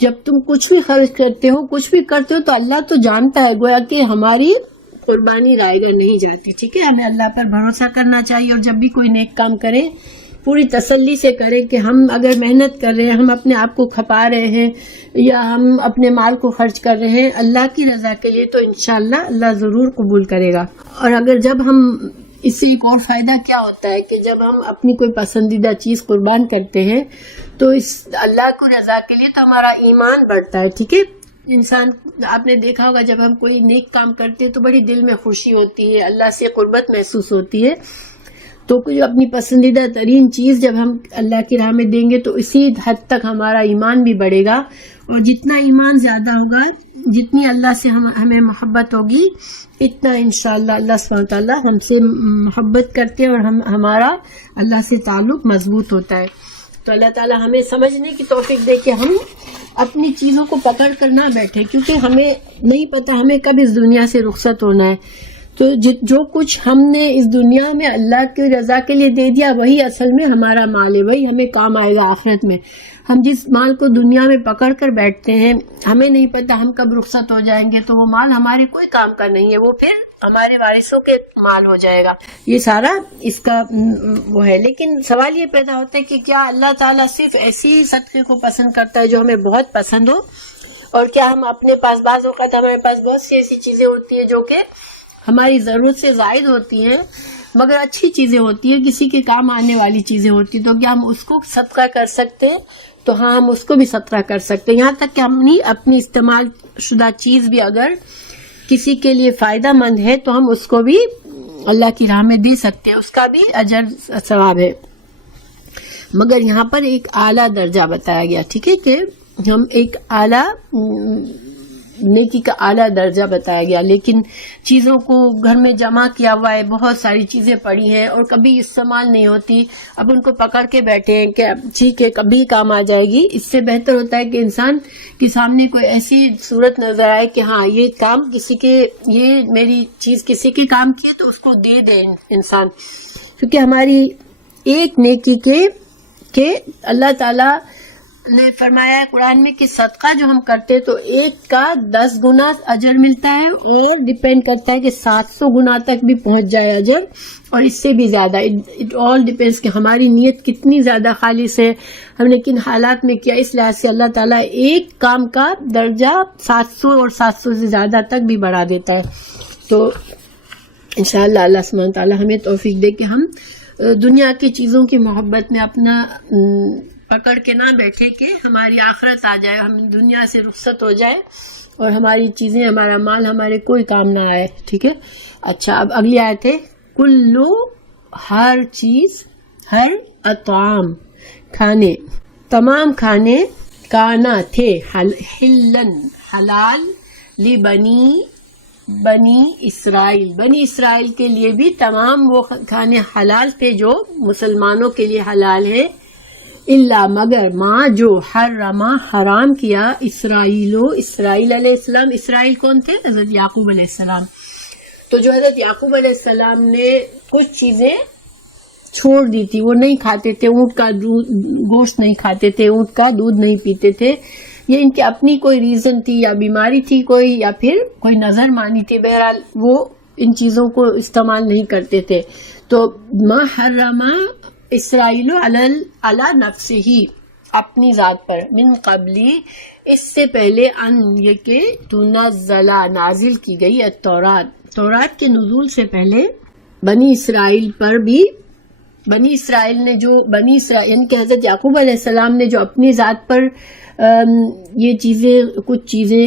جب تم کچھ بھی خرچ کرتے ہو، کچھ بھی کرتے ہو، تو اللہ تو جانتا ہے، گویا کہ ہماری قربانی رائے گا نہیں جاتی. ٹھیک ہے، ہمیں اللہ پر بھروسہ کرنا چاہیے اور جب بھی کوئی نیک کام کریں پوری تسلی سے کریں کہ ہم اگر محنت کر رہے ہیں، ہم اپنے آپ کو کھپا رہے ہیں یا ہم اپنے مال کو خرچ کر رہے ہیں اللہ کی رضا کے لیے، تو انشاءاللہ اللہ ضرور قبول کرے گا. اور اگر جب ہم اس سے ایک اور فائدہ کیا ہوتا ہے کہ جب ہم اپنی کوئی پسندیدہ چیز قربان کرتے ہیں تو اس اللہ کو رضا کے لیے تو ہمارا ایمان بڑھتا ہے. ٹھیک ہے، انسان آپ نے دیکھا ہوگا جب ہم کوئی نیک کام کرتے ہیں تو بڑی دل میں خوشی ہوتی ہے، اللہ سے قربت محسوس ہوتی ہے. تو کوئی اپنی پسندیدہ ترین چیز جب ہم اللہ کی راہ میں دیں گے تو اسی حد تک ہمارا ایمان بھی بڑھے گا، اور جتنا ایمان زیادہ ہوگا، جتنی اللہ سے ہمیں محبت ہوگی، اتنا انشاءاللہ اللہ سبحانہ تعالیٰ ہم سے محبت کرتے ہیں اور ہمارا اللہ سے تعلق مضبوط ہوتا ہے. تو اللہ تعالیٰ ہمیں سمجھنے کی توفیق دے کہ ہم اپنی چیزوں کو پکڑ کر نہ بیٹھے، کیونکہ ہمیں نہیں پتا ہمیں کب اس دنیا سے رخصت ہونا ہے. تو جو کچھ ہم نے اس دنیا میں اللہ کی رضا کے لیے دے دیا وہی اصل میں ہمارا مال ہے، وہی ہمیں کام آئے گا آخرت میں. ہم جس مال کو دنیا میں پکڑ کر بیٹھتے ہیں، ہمیں نہیں پتا ہم کب رخصت ہو جائیں گے، تو وہ مال ہمارے کوئی کام کا نہیں ہے، وہ پھر ہمارے وارثوں کے مال ہو جائے گا. یہ سارا اس کا وہ ہے. لیکن سوال یہ پیدا ہوتا ہے کہ کیا اللہ تعالیٰ صرف ایسی صدقے کو پسند کرتا ہے جو ہمیں بہت پسند ہو، اور کیا ہم اپنے پاس بعض اوقات ہمارے پاس بہت سی ایسی چیزیں ہوتی ہیں جو کہ ہماری ضرورت سے زائد ہوتی ہیں مگر اچھی چیزیں ہوتی ہیں، کسی کے کام آنے والی چیزیں ہوتی ہیں، تو کیا ہم اس کو صدقہ کر سکتے ہیں؟ تو ہاں، ہم اس کو بھی صدقہ کر سکتے ہیں. یہاں تک کہ ہم اپنی استعمال شدہ چیز بھی اگر کسی کے لیے فائدہ مند ہے تو ہم اس کو بھی اللہ کی راہ میں دے سکتے ہیں، اس کا بھی اجر ثواب ہے. مگر یہاں پر ایک اعلیٰ درجہ بتایا گیا. ٹھیک ہے، کہ ہم ایک اعلیٰ نیکی کا اعلیٰ درجہ بتایا گیا. لیکن چیزوں کو گھر میں جمع کیا ہوا ہے، بہت ساری چیزیں پڑی ہیں اور کبھی استعمال نہیں ہوتی، اب ان کو پکڑ کے بیٹھے ہیں کہ ٹھیک ہے کبھی کام آ جائے گی. اس سے بہتر ہوتا ہے کہ انسان کے سامنے کوئی ایسی صورت نظر آئے کہ ہاں یہ کام یہ میری چیز کسی کے کام کی ہے تو اس کو دے دے انسان. کیونکہ ہماری ایک نیکی کے اللہ تعالیٰ نے فرمایا ہے قرآن میں کہ صدقہ جو ہم کرتے تو ایک کا 10 گنا اجر ملتا ہے، اور ڈیپینڈ کرتا ہے کہ 700 گنا تک بھی پہنچ جائے اجر، اور اس سے بھی زیادہ. اٹ آل ڈیپینڈس کہ ہماری نیت کتنی زیادہ خالص ہے، ہم نے کن حالات میں کیا. اس لحاظ سے اللہ تعالیٰ ایک کام کا درجہ 700 اور 700 سے زیادہ تک بھی بڑھا دیتا ہے. تو انشاءاللہ اللہ سبحانہ تعالیٰ ہمیں توفیق دے کہ ہم دنیا کی چیزوں کی محبت میں اپنا پکڑ کے نہ بیٹھے کہ ہماری آخرت آ جائے، ہم دنیا سے رخصت ہو جائے اور ہماری چیزیں، ہمارا مال ہمارے کوئی کام نہ آئے. ٹھیک ہے. اچھا، اب اگلی آیت ہے کلو، ہر چیز، ہر اطعام، کھانے، تمام کھانے، کانا تھے، حلن حلال، بنی اسرائیل، بنی اسرائیل کے لیے بھی تمام وہ کھانے حلال تھے جو مسلمانوں کے لیے حلال ہے. اللہ مگر ما جو حرما حرام کیا اسرائیل علیہ السلام. اسرائیل کون تھے؟ حضرت یعقوب علیہ السلام. تو جو حضرت یعقوب علیہ السلام نے کچھ چیزیں چھوڑ دی تھی، وہ نہیں کھاتے تھے، اونٹ کا گوشت نہیں کھاتے تھے، اونٹ کا دودھ نہیں پیتے تھے. یہ ان کی اپنی کوئی ریزن تھی، یا بیماری تھی کوئی، یا پھر کوئی نظر مانی تھی. بہرحال وہ ان چیزوں کو استعمال نہیں کرتے تھے. تو ما حرما اسرائیل علی نفسہ ہی، اپنی ذات پر، من قبلی، اس سے پہلے، ان یہ کہ تنزل، نازل کی گئی تورات کے نزول سے پہلے بنی اسرائیل پر بھی، بنی اسرائیل نے جو یعنی کہ حضرت یعقوب علیہ السلام نے جو اپنی ذات پر یہ چیزیں، کچھ چیزیں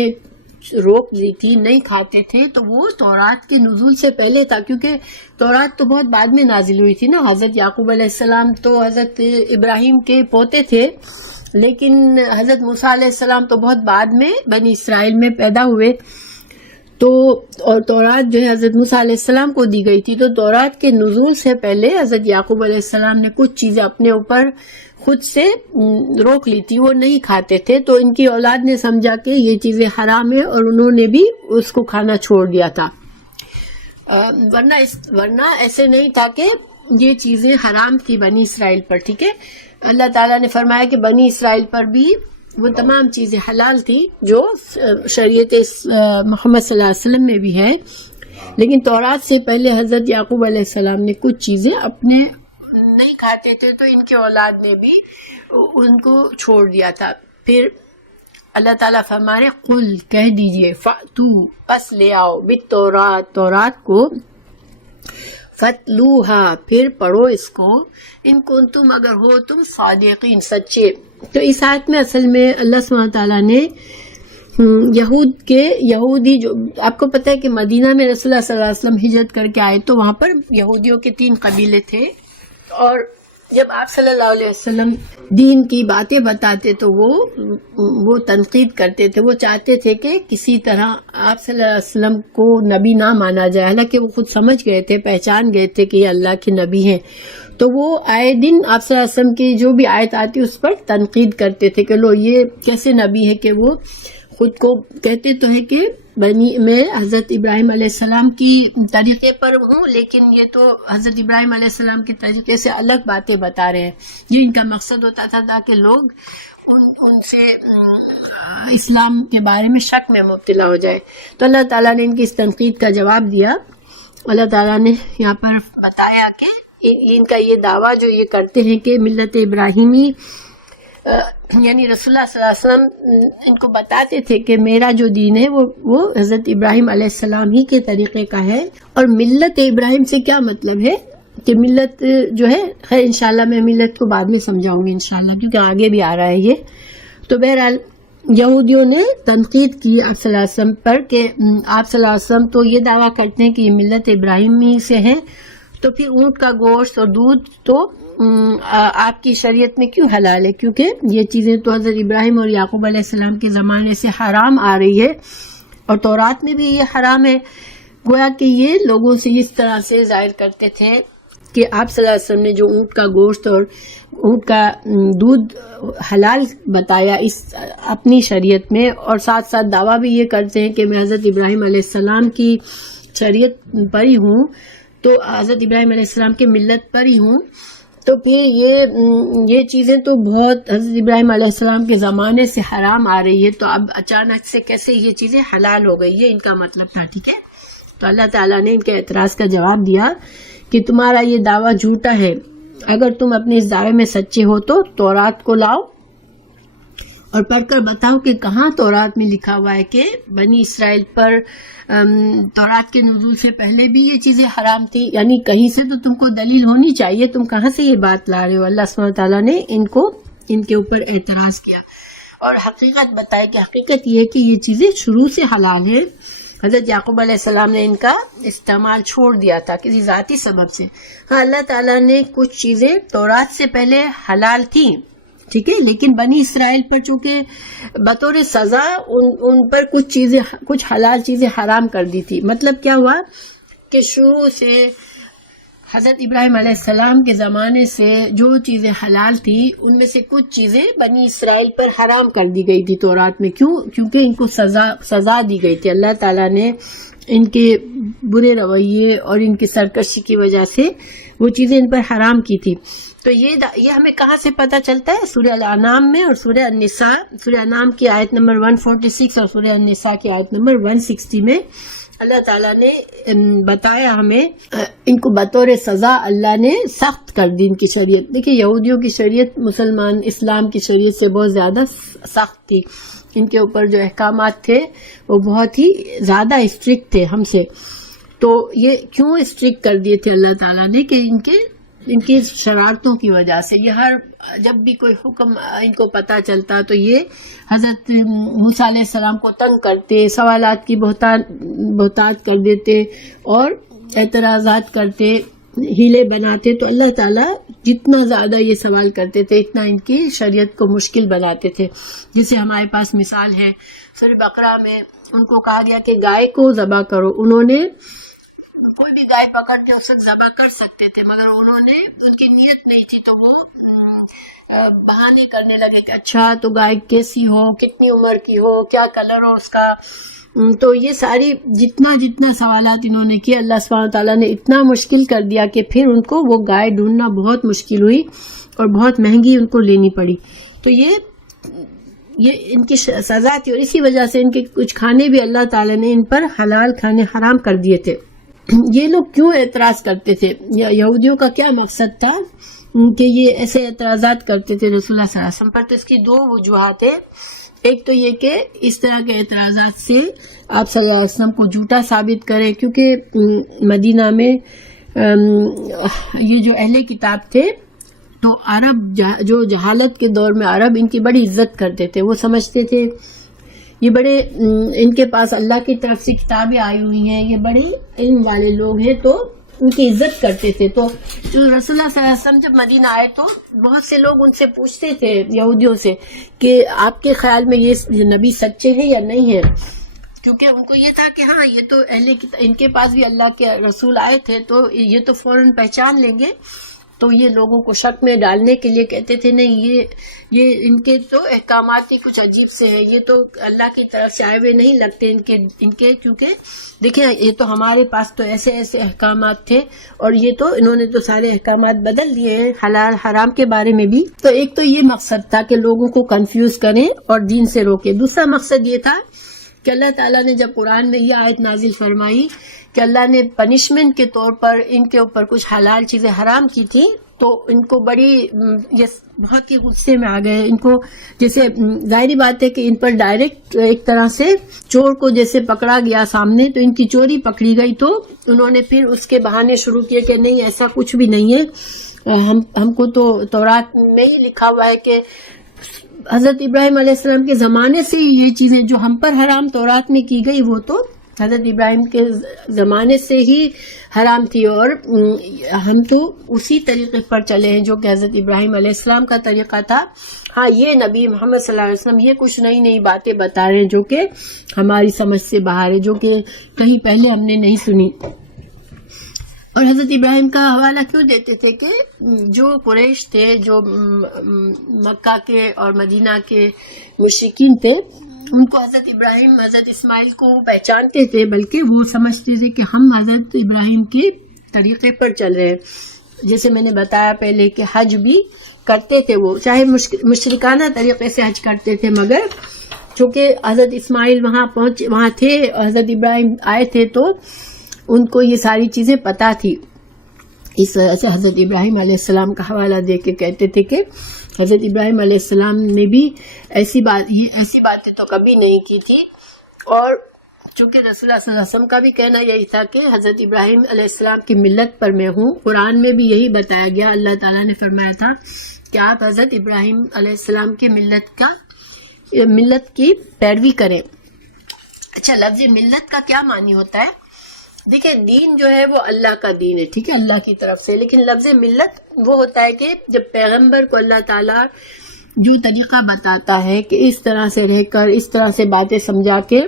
روک لی تھی، نہیں کھاتے تھے، تو وہ تورات کے نزول سے پہلے تھا. کیونکہ تورات تو بہت بعد میں نازل ہوئی تھی نا. حضرت یعقوب علیہ السلام تو حضرت ابراہیم کے پوتے تھے، لیکن حضرت موسیٰ علیہ السلام تو بہت بعد میں بنی اسرائیل میں پیدا ہوئے. تو اور تورات جو ہے حضرت موسیٰ علیہ السلام کو دی گئی تھی. تو تورات کے نزول سے پہلے حضرت یعقوب علیہ السلام نے کچھ چیزیں اپنے اوپر خود سے روک لی تھی، وہ نہیں کھاتے تھے. تو ان کی اولاد نے سمجھا کہ یہ چیزیں حرام ہیں، اور انہوں نے بھی اس کو کھانا چھوڑ دیا تھا. ورنہ ایسے نہیں تھا کہ یہ چیزیں حرام تھی بنی اسرائیل پر. ٹھیک ہے. اللہ تعالیٰ نے فرمایا کہ بنی اسرائیل پر بھی وہ تمام چیزیں حلال تھی جو شریعت محمد صلی اللہ علیہ وسلم میں بھی ہے. لیکن تورات سے پہلے حضرت یعقوب علیہ السلام نے کچھ چیزیں اپنے نہیں کھاتے تھے، تو ان کے اولاد نے بھی ان کو چھوڑ دیا تھا. پھر اللہ تعالیٰ فرمانے قل، کہہ دیجئے، فاتو، پس لے آؤ، بالتورات، تورات کو، فتلوہا، پھر پڑھو اس کو، ان کنتم، اگر ہو تم صادقین، سچے. تو اس آیت میں اصل میں اللہ سبحانہ تعالیٰ نے یہودی جو آپ کو پتہ ہے کہ مدینہ میں رسول اللہ صلی اللہ علیہ وسلم ہجرت کر کے آئے، تو وہاں پر یہودیوں کے 3 قبیلے تھے. اور جب آپ صلی اللہ علیہ وسلم دین کی باتیں بتاتے تو وہ تنقید کرتے تھے. وہ چاہتے تھے کہ کسی طرح آپ صلی اللہ علیہ وسلم کو نبی نہ مانا جائے، حالانکہ وہ خود سمجھ گئے تھے، پہچان گئے تھے کہ یہ اللہ کے نبی ہیں. تو وہ آئے دن آپ صلی اللہ علیہ وسلم کی جو بھی آیت آتی اس پر تنقید کرتے تھے کہ لو یہ کیسے نبی ہے کہ وہ خود کو کہتے تو ہے کہ میں حضرت ابراہیم علیہ السلام کی طریقے پر ہوں، لیکن یہ تو حضرت ابراہیم علیہ السلام کے طریقے سے الگ باتیں بتا رہے ہیں. یہ ان کا مقصد ہوتا تھا تاکہ لوگ ان سے اسلام کے بارے میں شک میں مبتلا ہو جائے. تو اللہ تعالیٰ نے ان کی اس تنقید کا جواب دیا. اللہ تعالیٰ نے یہاں پر بتایا کہ ان کا یہ دعویٰ جو یہ کرتے ہیں کہ ملت ابراہیمی، یعنی رسول اللہ صلی اللہ علیہ وسلم ان کو بتاتے تھے کہ میرا جو دین ہے وہ حضرت ابراہیم علیہ السلام ہی کے طریقے کا ہے. اور ملت ابراہیم سے کیا مطلب ہے کہ ملت جو ہے، خیر انشاءاللہ میں ملت کو بعد میں سمجھاؤں گی انشاءاللہ، کیونکہ آگے بھی آ رہا ہے یہ. تو بہرحال یہودیوں نے تنقید کی آپ صلی اللہ علیہ وسلم پر کہ آپ صلی اللہ علیہ وسلم تو یہ دعویٰ کرتے ہیں کہ یہ ملت ابراہیمی سے ہے، تو پھر اونٹ کا گوشت اور دودھ تو آپ کی شریعت میں کیوں حلال ہے؟ کیونکہ یہ چیزیں تو حضرت ابراہیم اور یعقوب علیہ السلام کے زمانے سے حرام آ رہی ہے، اور تورات میں بھی یہ حرام ہے. گویا کہ یہ لوگوں سے اس طرح سے ظاہر کرتے تھے کہ آپ صلی اللہ علیہ وسلم نے جو اونٹ کا گوشت اور اونٹ کا دودھ حلال بتایا اس اپنی شریعت میں، اور ساتھ ساتھ دعویٰ بھی یہ کرتے ہیں کہ میں حضرت ابراہیم علیہ السلام کی شریعت پر ہی ہوں، تو حضرت ابراہیم علیہ السلام کے ملت پر ہی ہوں. تو پھر یہ چیزیں تو بہت حضرت ابراہیم علیہ السلام کے زمانے سے حرام آ رہی ہے، تو اب اچانک سے کیسے یہ چیزیں حلال ہو گئی، یہ ان کا مطلب تھا. ٹھیک ہے، تو اللہ تعالیٰ نے ان کے اعتراض کا جواب دیا کہ تمہارا یہ دعویٰ جھوٹا ہے، اگر تم اپنے اس دعوے میں سچے ہو تو تورات کو لاؤ اور پڑھ کر بتاؤ کہ کہاں تورات میں لکھا ہوا ہے کہ بنی اسرائیل پر تورات کے نزول سے پہلے بھی یہ چیزیں حرام تھی. یعنی کہیں سے تو تم کو دلیل ہونی چاہیے، تم کہاں سے یہ بات لا رہے ہو. اللہ سبحانہ تعالیٰ نے ان کے اوپر اعتراض کیا اور حقیقت بتائی کہ حقیقت یہ ہے کہ یہ چیزیں شروع سے حلال ہے. حضرت یعقوب علیہ السلام نے ان کا استعمال چھوڑ دیا تھا کسی ذاتی سبب سے. ہاں، اللہ تعالیٰ نے کچھ چیزیں تورات سے پہلے حلال تھیں، ٹھیک ہے، لیکن بنی اسرائیل پر چونکہ بطور سزا ان پر کچھ حلال چیزیں حرام کر دی تھی. مطلب کیا ہوا کہ شروع سے حضرت ابراہیم علیہ السلام کے زمانے سے جو چیزیں حلال تھی ان میں سے کچھ چیزیں بنی اسرائیل پر حرام کر دی گئی تھی تورات میں. کیونکہ ان کو سزا دی گئی تھی. اللہ تعالیٰ نے ان کے برے رویے اور ان کی سرکشی کی وجہ سے وہ چیزیں ان پر حرام کی تھی. تو یہ ہمیں کہاں سے پتہ چلتا ہے؟ سورہ الانعام میں اور سورہ النساء، سورہ انعام کی آیت نمبر 146 اور سورہ النساء کی آیت نمبر 160 میں اللہ تعالیٰ نے بتایا ہمیں ان کو بطور سزا اللہ نے سخت کر دی ان کی شریعت. دیکھیں، یہودیوں کی شریعت اسلام کی شریعت سے بہت زیادہ سخت تھی. ان کے اوپر جو احکامات تھے وہ بہت ہی زیادہ اسٹرکٹ تھے ہم سے. تو یہ کیوں اسٹرکٹ کر دیے تھے اللہ تعالیٰ نے؟ کہ ان کی شرارتوں کی وجہ سے. یہ جب بھی کوئی حکم ان کو پتہ چلتا تو یہ حضرت موسیٰ علیہ السلام کو تنگ کرتے، سوالات کی بہتات کر دیتے اور اعتراضات کرتے، ہیلے بناتے. تو اللہ تعالیٰ جتنا زیادہ یہ سوال کرتے تھے اتنا ان کی شریعت کو مشکل بناتے تھے. جسے ہمارے پاس مثال ہے سورہ بقرہ میں ان کو کہا گیا کہ گائے کو ذبح کرو. انہوں نے کوئی بھی گائے پکڑ کے اس وقت ذبح کر سکتے تھے، مگر ان کی نیت نہیں تھی، تو وہ بہانے کرنے لگے کہ اچھا تو گائے کیسی ہو، کتنی عمر کی ہو، کیا کلر ہو اس کا. تو یہ ساری جتنا سوالات انہوں نے کیے، اللہ سبحانہ تعالیٰ نے اتنا مشکل کر دیا کہ پھر ان کو وہ گائے ڈھونڈنا بہت مشکل ہوئی اور بہت مہنگی ان کو لینی پڑی. تو یہ ان کی سزا تھی، اور اسی وجہ سے ان کے کچھ کھانے بھی اللہ تعالیٰ نے ان پر حلال کھانے حرام کر دیے تھے. یہ لوگ کیوں اعتراض کرتے تھے؟ یہودیوں کا کیا مقصد تھا کہ یہ ایسے اعتراضات کرتے تھے رسول اللہ صلی اللہ علیہ وسلم پر؟ تو اس کی دو وجوہات ہیں. ایک تو یہ کہ اس طرح کے اعتراضات سے آپ صلی اللہ علیہ وسلم کو جھوٹا ثابت کرے، کیونکہ مدینہ میں یہ جو اہل کتاب تھے تو عرب جو جہالت کے دور میں عرب ان کی بڑی عزت کرتے تھے. وہ سمجھتے تھے یہ بڑے ان کے پاس اللہ کی طرف سے کتابیں آئی ہوئی ہیں، یہ بڑے علم والے لوگ ہیں، تو ان کی عزت کرتے تھے. تو جو رسول اللہ صلی اللہ علیہ وسلم جب مدینہ آئے تو بہت سے لوگ ان سے پوچھتے تھے یہودیوں سے کہ آپ کے خیال میں یہ نبی سچے ہیں یا نہیں ہیں؟ کیونکہ ان کو یہ تھا کہ ہاں یہ تو ان کے پاس بھی اللہ کے رسول آئے تھے تو یہ تو فوراً پہچان لیں گے. تو یہ لوگوں کو شک میں ڈالنے کے لیے کہتے تھے نہیں، یہ ان کے تو احکامات ہی کچھ عجیب سے ہیں، یہ تو اللہ کی طرف سے آئے ہوئے نہیں لگتے ان کے کیونکہ دیکھیں یہ تو ہمارے پاس تو ایسے احکامات تھے اور یہ تو انہوں نے تو سارے احکامات بدل دیے ہیں حلال حرام کے بارے میں بھی. تو ایک تو یہ مقصد تھا کہ لوگوں کو کنفیوز کریں اور دین سے روکیں. دوسرا مقصد یہ تھا کہ اللہ تعالیٰ نے جب قرآن میں یہ آیت نازل فرمائی کہ اللہ نے پنشمنٹ کے طور پر ان کے اوپر کچھ حلال چیزیں حرام کی تھی، تو ان کو بہت ہی غصے میں آ گئے. ان کو جیسے ظاہری بات ہے کہ ان پر ڈائریکٹ ایک طرح سے چور کو جیسے پکڑا گیا سامنے، تو ان کی چوری پکڑی گئی، تو انہوں نے پھر اس کے بہانے شروع کیے کہ نہیں ایسا کچھ بھی نہیں ہے، ہم کو تو تورات میں ہی لکھا ہوا ہے کہ حضرت ابراہیم علیہ السلام کے زمانے سے یہ چیزیں جو ہم پر حرام تورات میں کی گئی وہ تو حضرت ابراہیم کے زمانے سے ہی حرام تھی، اور ہم تو اسی طریقے پر چلے ہیں جو کہ حضرت ابراہیم علیہ السلام کا طریقہ تھا. ہاں یہ نبی محمد صلی اللہ علیہ وسلم یہ کچھ نئی باتیں بتا رہے ہیں جو کہ ہماری سمجھ سے باہر ہے، جو کہ کہیں پہلے ہم نے نہیں سنی. اور حضرت ابراہیم کا حوالہ کیوں دیتے تھے کہ جو قریش تھے، جو مکہ کے اور مدینہ کے مشرکین تھے، ان کو حضرت ابراہیم حضرت اسماعیل کو پہچانتے تھے، بلکہ وہ سمجھتے تھے کہ ہم حضرت ابراہیم کے طریقے پر چل رہے ہیں. جیسے میں نے بتایا پہلے کہ حج بھی کرتے تھے وہ، چاہے مشرکانہ طریقے سے حج کرتے تھے، مگر چونکہ حضرت اسماعیل وہاں تھے، حضرت ابراہیم آئے تھے تو ان کو یہ ساری چیزیں پتہ تھی. اس طرح سے حضرت ابراہیم علیہ السلام کا حوالہ دے کے کہتے تھے کہ حضرت ابراہیم علیہ السلام نے بھی ایسی باتیں تو کبھی نہیں کی تھی. اور چونکہ رسول اللہ صلی اللہ علیہ وسلم کا بھی کہنا یہی تھا کہ حضرت ابراہیم علیہ السلام کی ملت پر میں ہوں. قرآن میں بھی یہی بتایا گیا، اللہ تعالیٰ نے فرمایا تھا کہ آپ حضرت ابراہیم علیہ السلام کی ملت کی پیروی کریں. اچھا، لفظ ملت کا کیا معنی ہوتا ہے؟ دیکھیں، دین جو ہے وہ اللہ کا دین ہے، ٹھیک ہے، اللہ کی طرف سے. لیکن لفظ ملت وہ ہوتا ہے کہ جب پیغمبر کو اللہ تعالیٰ جو طریقہ بتاتا ہے کہ اس طرح سے رہ کر، اس طرح سے باتیں سمجھا کے،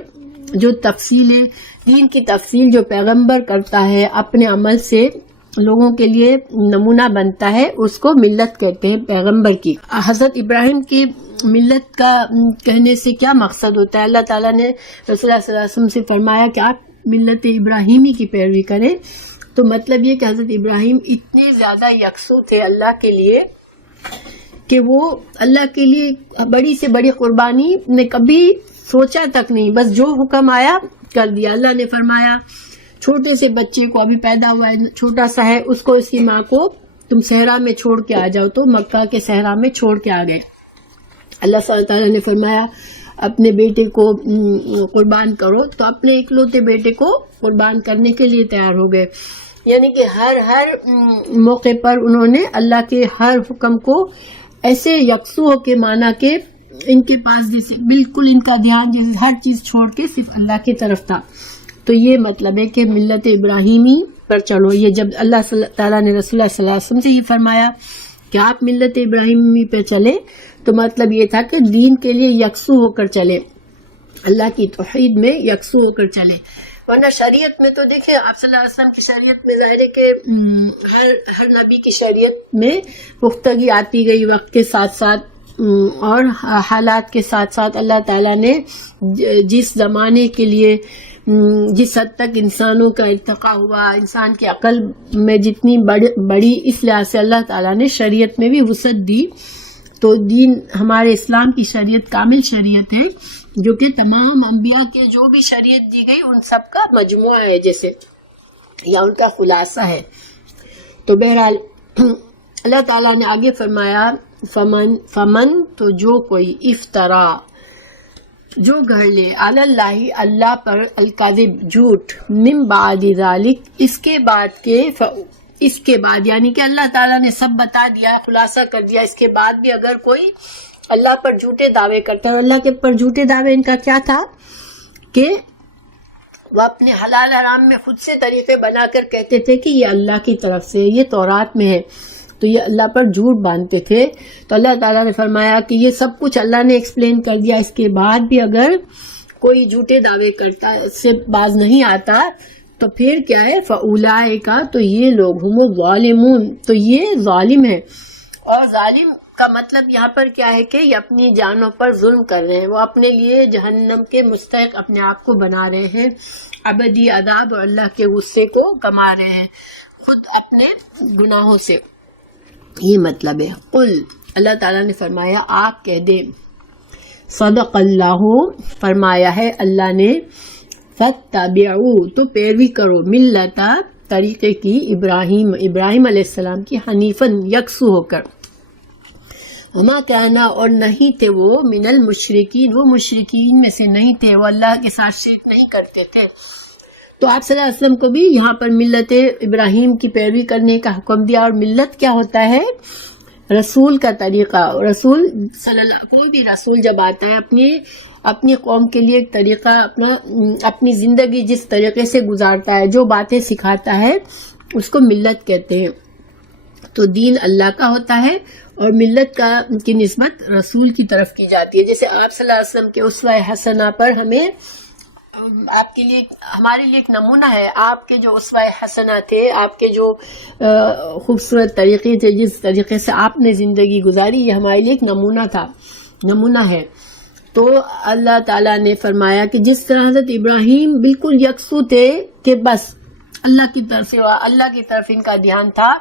جو تفصیل دین کی تفصیل جو پیغمبر کرتا ہے اپنے عمل سے لوگوں کے لیے نمونہ بنتا ہے، اس کو ملت کہتے ہیں پیغمبر کی. حضرت ابراہیم کی ملت کا کہنے سے کیا مقصد ہوتا ہے؟ اللہ تعالیٰ نے رسول اللہ صلی اللہ علیہ وسلم سے فرمایا کہ آپ ملت ابراہیمی کی پیروی کریں. تو مطلب یہ کہ حضرت ابراہیم اتنے زیادہ یکسو تھے اللہ کے لیے کہ وہ اللہ کے لیے بڑی سے بڑی قربانی نے کبھی سوچا تک نہیں، بس جو حکم آیا کر دیا. اللہ نے فرمایا چھوٹے سے بچے کو، ابھی پیدا ہوا ہے، چھوٹا سا ہے، اس کو اس کی ماں کو تم صحرا میں چھوڑ کے آ جاؤ، تو مکہ کے صحرا میں چھوڑ کے آ گئے. اللہ تعالیٰ نے فرمایا اپنے بیٹے کو قربان کرو، تو اپنے اکلوتے بیٹے کو قربان کرنے کے لیے تیار ہو گئے. یعنی کہ ہر موقع پر انہوں نے اللہ کے ہر حکم کو ایسے یکسو ہو کے مانا کہ ان کے پاس جیسے بالکل ان کا دھیان جیسے ہر چیز چھوڑ کے صرف اللہ کی طرف تھا. تو یہ مطلب ہے کہ ملت ابراہیمی پر چلو. یہ جب اللہ تعالیٰ نے رسول اللہ صلی اللہ علیہ وسلم سے یہ فرمایا کہ آپ ملت ابراہیمی پہ چلے، تو مطلب یہ تھا کہ دین کے لیے یکسو ہو کر چلے، اللہ کی توحید میں یکسو ہو کر چلے. ورنہ شریعت میں تو دیکھیں، آپ صلی اللہ علیہ وسلم کی شریعت میں ظاہر ہے کہ ہر نبی کی شریعت میں پختگی آتی گئی وقت کے ساتھ ساتھ اور حالات کے ساتھ ساتھ. اللہ تعالیٰ نے جس زمانے کے لیے جس حد تک انسانوں کا ارتقا ہوا، انسان کی عقل میں جتنی بڑی، اس لحاظ سے اللہ تعالیٰ نے شریعت میں بھی وسعت دی. تو دین ہمارے اسلام کی شریعت کامل شریعت ہے، جو کہ تمام انبیاء کے جو بھی شریعت دی گئی ان سب کا مجموعہ ہے جیسے، یا ان کا خلاصہ ہے. تو بہرحال اللہ تعالیٰ نے آگے فرمایا فمن تو جو کوئی افطرا جو گھڑ لے علی اللہ اللہ پر الکذب جھوٹ من بعد ذالک اس کے بعد یعنی کہ اللہ تعالیٰ نے سب بتا دیا، خلاصہ کر دیا، اس کے بعد بھی اگر کوئی اللہ پر جھوٹے دعوے کرتا ہے. اللہ کے پر جھوٹے دعوے ان کا کیا تھا کہ وہ اپنے حلال حرام میں خود سے طریقے بنا کر کہتے تھے کہ یہ اللہ کی طرف سے، یہ تورات میں ہے، تو یہ اللہ پر جھوٹ باندھتے تھے. تو اللہ تعالیٰ نے فرمایا کہ یہ سب کچھ اللہ نے ایکسپلین کر دیا، اس کے بعد بھی اگر کوئی جھوٹے دعوے کرتا ہے، اس سے باز نہیں آتا، تو پھر کیا ہے فَأُولَئِكَ تو یہ لوگ ہم الظالمون، تو یہ ظالم ہے. اور ظالم کا مطلب یہاں پر کیا ہے کہ یہ اپنی جانوں پر ظلم کر رہے ہیں، وہ اپنے لیے جہنم کے مستحق اپنے آپ کو بنا رہے ہیں، ابدی عذاب اور اللہ کے غصے کو کما رہے ہیں خود اپنے گناہوں سے. یہ مطلب ہے. قل اللہ تعالیٰ نے فرمایا آپ کہہ دیں، صدق اللہ فرمایا ہے اللہ نے، فاتبعوا تو پیروی کرو، ملت طریقے کی ابراہیم علیہ السلام کی، حنیفاً یکسو ہو کر، وما کانا اور نہیں تھے وہ، من المشرکین وہ مشرکین میں سے نہیں تھے، وہ اللہ کے ساتھ شرک نہیں کرتے تھے. تو آپ صلی اللہ علیہ وسلم کو بھی یہاں پر ملت ابراہیم کی پیروی کرنے کا حکم دیا. اور ملت کیا ہوتا ہے؟ رسول کا طریقہ. رسول صلی اللہ کوئی بھی رسول جب آتا ہے اپنی قوم کے لیے ایک طریقہ، اپنی زندگی جس طریقے سے گزارتا ہے، جو باتیں سکھاتا ہے، اس کو ملت کہتے ہیں. تو دین اللہ کا ہوتا ہے اور ملت کی نسبت رسول کی طرف کی جاتی ہے. جیسے آپ صلی اللہ علیہ وسلم کے اسوہ حسنہ پر آپ کے لیے، ہمارے لیے ایک نمونہ ہے. آپ کے جو اسوہ حسنہ تھے، آپ کے جو خوبصورت طریقے تھے، جس طریقے سے آپ نے زندگی گزاری، یہ ہمارے لیے ایک نمونہ ہے. تو اللہ تعالیٰ نے فرمایا کہ جس طرح حضرت ابراہیم بالکل یکسو تھے کہ بس اللہ کی طرف ان کا دھیان تھا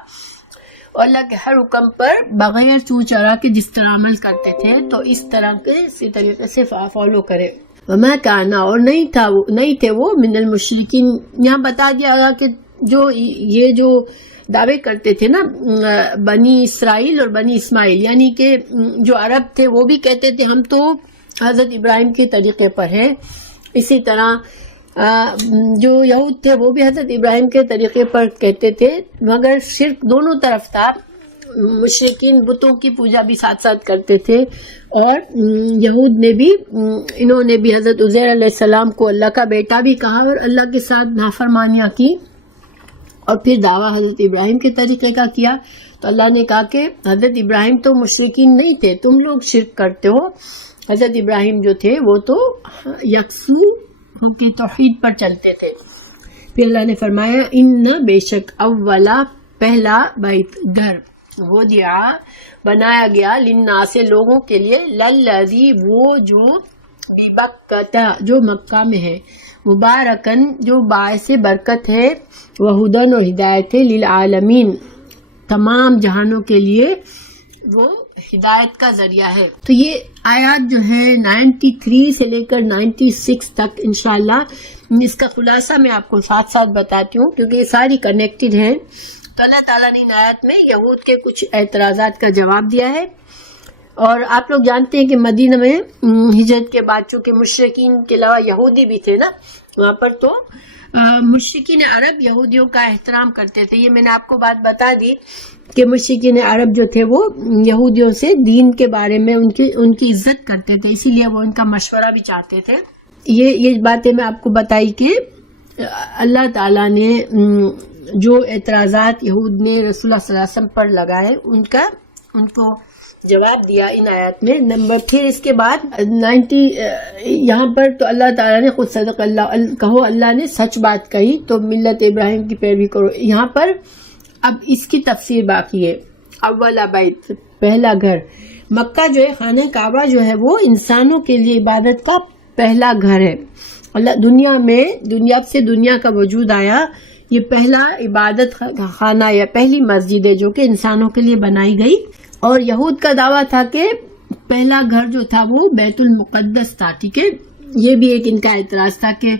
اور اللہ کے ہر حکم پر بغیر چو چرا کے جس طرح عمل کرتے تھے تو اس طرح کے اسی طریقے سے فالو کرے. وما کانا اور نہیں تھے وہ من المشرکین. یہاں بتا دیا گیا کہ جو دعوے کرتے تھے نا بنی اسرائیل اور بنی اسماعیل، یعنی کہ جو عرب تھے وہ بھی کہتے تھے ہم تو حضرت ابراہیم کے طریقے پر ہیں، اسی طرح جو یہود تھے وہ بھی حضرت ابراہیم کے طریقے پر کہتے تھے، مگر شرک دونوں طرف تھا. مشرکین بتوں کی پوجا بھی ساتھ ساتھ کرتے تھے، اور یہود نے بھی انہوں نے بھی حضرت عزیر علیہ السلام کو اللہ کا بیٹا بھی کہا اور اللہ کے ساتھ نافرمانیاں کی، اور پھر دعویٰ حضرت ابراہیم کے طریقے کا کیا. تو اللہ نے کہا کہ حضرت ابراہیم تو مشرکین نہیں تھے، تم لوگ شرک کرتے ہو. حضرت ابراہیم جو تھے وہ تو یکسو کی توحید پر چلتے تھے. پھر اللہ نے فرمایا ان بے شک اولا پہلا بیت گھر وہ بنایا گیا للناس لوگوں کے لیے، للذی وہ جو ببکہ جو مکہ میں ہے، مبارکن جو باعث برکت ہے، وہدن اور ہدایت ہے، للعالمین تمام جہانوں کے لیے وہ ہدایت کا ذریعہ ہے. تو یہ آیات جو ہے 93 سے لے کر 96 تک انشاءاللہ اس کا خلاصہ میں آپ کو ساتھ ساتھ بتاتی ہوں کیونکہ یہ ساری کنیکٹڈ ہیں. تو اللہ تعالیٰ نے ان آیات میں یہود کے کچھ اعتراضات کا جواب دیا ہے. اور آپ لوگ جانتے ہیں کہ مدینہ میں ہجرت کے بعد چونکہ مشرکین کے علاوہ یہودی بھی تھے نا وہاں پر، تو مشرکین عرب یہودیوں کا احترام کرتے تھے. یہ میں نے آپ کو بات بتا دی کہ مشرکین عرب جو تھے وہ یہودیوں سے دین کے بارے میں ان کی عزت کرتے تھے، اسی لیے وہ ان کا مشورہ بھی چاہتے تھے. یہ باتیں میں آپ کو بتائی کہ اللہ تعالیٰ نے جو اعتراضات یہود نے رسول اللہ صلی اللہ علیہ وسلم پر لگائے ان کو جواب دیا ان آیات میں. پھر اس کے بعد 90 یہاں پر تو اللہ تعالیٰ نے خود صدق اللہ کہو، اللہ نے سچ بات کہی تو ملت ابراہیم کی پیروی کرو. یہاں پر اب اس کی تفسیر باقی ہے. اولا بیت پہلا گھر، مکہ جو ہے خانہ کعبہ جو ہے وہ انسانوں کے لیے عبادت کا پہلا گھر ہے. اللہ دنیا سے دنیا کا وجود آیا، یہ پہلا عبادت خانہ یا پہلی مسجد ہے جو کہ انسانوں کے لیے بنائی گئی. اور یہود کا دعویٰ تھا کہ پہلا گھر جو تھا وہ بیت المقدس تھا. ٹھیک ہے، یہ بھی ایک ان کا اعتراض تھا کہ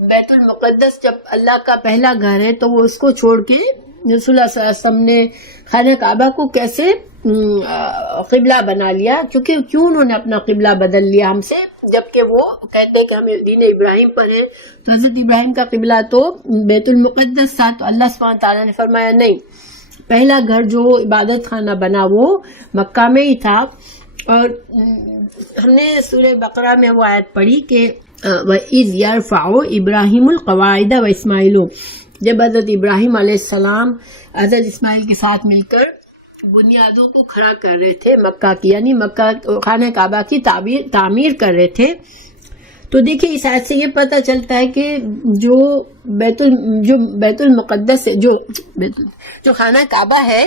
بیت المقدس جب اللہ کا پہلا گھر ہے تو وہ اس کو چھوڑ کے رسول اللہ صلی اللہ علیہ وسلم نے خانہ کعبہ کو کیسے قبلہ بنا لیا، کیوں انہوں نے اپنا قبلہ بدل لیا ہم سے، جبکہ وہ کہتے کہ ہم دین ابراہیم پر ہیں. تو حضرت ابراہیم کا قبلہ تو بیت المقدس تھا. تو اللہ سبحانہ تعالیٰ نے فرمایا نہیں، پہلا گھر جو عبادت خانہ بنا وہ مکہ میں ہی تھا. اور ہم نے سورہ بقرہ میں وہ آیت پڑھی کہ وَإِذْ يَرْفَعُ إِبْرَاهِيمُ الْقَوَاعِدَ وَإِسْمَاعِيلُ، جب حضرت ابراہیم علیہ السلام حضرت اسماعیل کے ساتھ مل کر بنیادوں کو کھڑا کر رہے تھے مکہ کی، یعنی مکہ خانہ کعبہ کی تعمیر کر رہے تھے. تو دیکھیں اس آیت سے یہ پتہ چلتا ہے کہ جو بیت المقدس ہے، جو خانہ کعبہ ہے،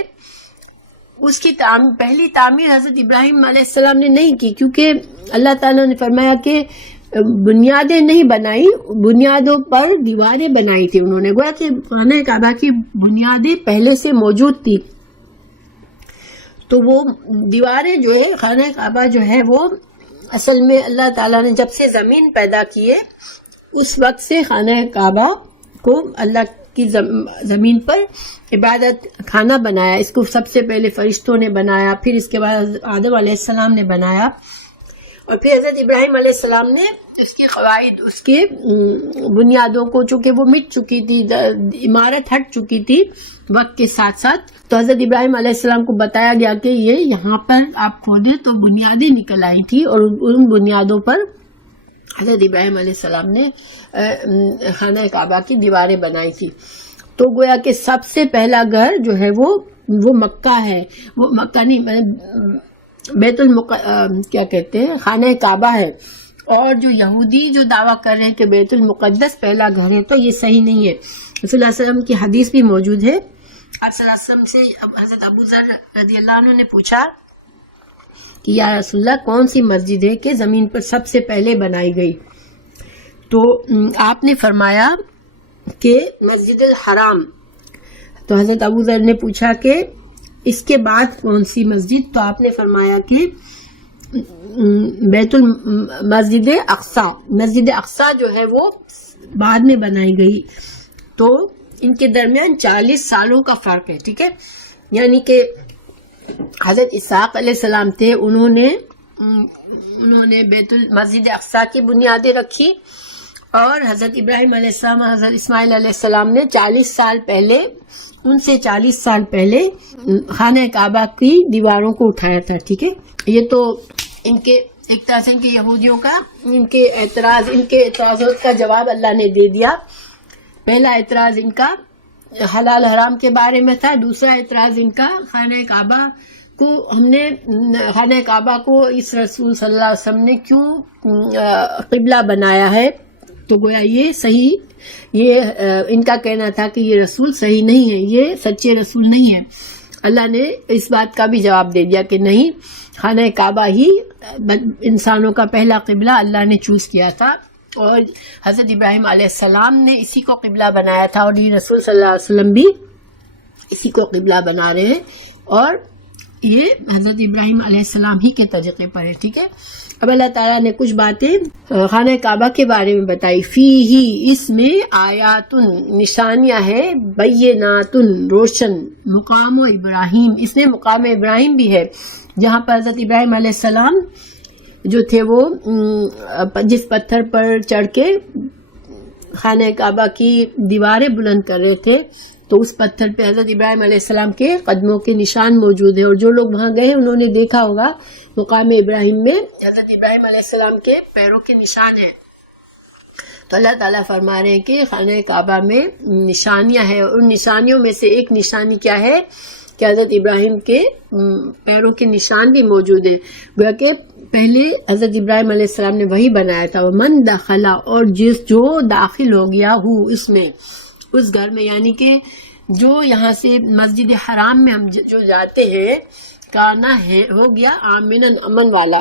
اس کی پہلی تعمیر حضرت ابراہیم علیہ السلام نے نہیں کی، کیونکہ اللہ تعالیٰ نے فرمایا کہ بنیادیں نہیں بنائی، بنیادوں پر دیواریں بنائی تھی انہوں نے. گویا کہ خانہ کعبہ کی بنیادیں پہلے سے موجود تھی. تو وہ دیواریں جو ہے خانہ کعبہ جو ہے وہ اصل میں اللہ تعالیٰ نے جب سے زمین پیدا کی ہے اس وقت سے خانہ کعبہ کو اللہ کی زمین پر عبادت خانہ بنایا. اس کو سب سے پہلے فرشتوں نے بنایا، پھر اس کے بعد آدم علیہ السلام نے بنایا، اور پھر حضرت ابراہیم علیہ السلام نے اس کی قواعد، اس کے بنیادوں کو، چونکہ وہ مٹ چکی تھی، عمارت ہٹ چکی تھی وقت کے ساتھ ساتھ، تو حضرت ابراہیم علیہ السلام کو بتایا گیا کہ یہ یہاں پر آپ کھودیں تو بنیادیں نکل آئی تھی، اور ان بنیادوں پر حضرت ابراہیم علیہ السلام نے خانہ کعبہ کی دیواریں بنائی تھی. تو گویا کہ سب سے پہلا گھر جو ہے وہ مکہ ہے، وہ مکہ نہیں، بیت کیا کہتے ہیں، خانہ کعبہ ہے. اور جو یہودی جو دعویٰ کر رہے ہیں کہ بیت المقدس پہلا گھر ہے تو یہ صحیح نہیں ہے. رسول اللہ علیہ وسلم کی حدیث بھی موجود ہے. آپ صلی اللہ علیہ وسلم سے حضرت ابو ذر رضی اللہ عنہ نے پوچھا کہ یا رسول اللہ کون سی مسجد ہے کہ زمین پر سب سے پہلے بنائی گئی؟ تو آپ نے فرمایا کہ مسجد الحرام. تو حضرت ابو ذر نے پوچھا کہ اس کے بعد کون سی مسجد؟ تو آپ نے فرمایا کہ مسجد اقصیٰ. مسجد اقصیٰ جو ہے وہ بعد میں بنائی گئی، تو ان کے درمیان 40 سالوں کا فرق ہے. ٹھیک ہے، یعنی کہ حضرت اسحاق علیہ السلام تھے، انہوں نے مسجد اقصیٰ کی بنیادیں رکھی، اور حضرت ابراہیم علیہ السلام، حضرت اسماعیل علیہ السلام نے 40 سال پہلے خانہ کعبہ کی دیواروں کو اٹھایا تھا. ٹھیک ہے، یہ تو ان کے ایک طرح سے ان کے یہودیوں کا ان کے اعتراضات کا جواب اللہ نے دے دیا. پہلا اعتراض ان کا حلال حرام کے بارے میں تھا، دوسرا اعتراض ان کا خانہ کعبہ کو اس رسول صلی اللہ علیہ وسلم نے کیوں قبلہ بنایا ہے. تو گویا یہ ان کا کہنا تھا کہ یہ رسول صحیح نہیں ہے، یہ سچے رسول نہیں ہے. اللہ نے اس بات کا بھی جواب دے دیا کہ نہیں، خانہ کعبہ ہی انسانوں کا پہلا قبلہ اللہ نے چوز کیا تھا، اور حضرت ابراہیم علیہ السلام نے اسی کو قبلہ بنایا تھا، اور یہ رسول صلی اللہ علیہ وسلم بھی اسی کو قبلہ بنا رہے ہیں، اور یہ حضرت ابراہیم علیہ السلام ہی کے طریقے پر ہے. ٹھیک ہے، اب اللہ تعالیٰ نے کچھ باتیں خانہ کعبہ کے بارے میں بتائی. فیہ، اس میں آیات، نشانیاں ہیں، بینات، روشن، مقام ابراہیم، اس میں مقام ابراہیم بھی ہے، جہاں پر حضرت ابراہیم علیہ السلام جو تھے وہ جس پتھر پر چڑھ کے خانہ کعبہ کی دیواریں بلند کر رہے تھے، تو اس پتھر پہ حضرت ابراہیم علیہ السلام کے قدموں کے نشان موجود ہیں، اور جو لوگ وہاں گئے انہوں نے دیکھا ہوگا مقام ابراہیم میں حضرت ابراہیم علیہ السلام کے پیروں کے نشان ہیں. تو اللہ تعالیٰ فرما رہے ہیں کہ خانہ کعبہ میں نشانیاں ہیں، اور ان نشانیوں میں سے ایک نشانی کیا ہے کہ حضرت ابراہیم کے پیروں کے نشان بھی موجود ہیں. گویا کہ پہلے حضرت ابراہیم علیہ السلام نے وہی بنایا تھا. ومن دخل، اور جو داخل ہو گیا ہو اس میں، اس گھر میں، یعنی کہ جو یہاں سے مسجد حرام میں ہم جو جاتے ہیں، کانا ہے ہو گیا آمنن، امن والا.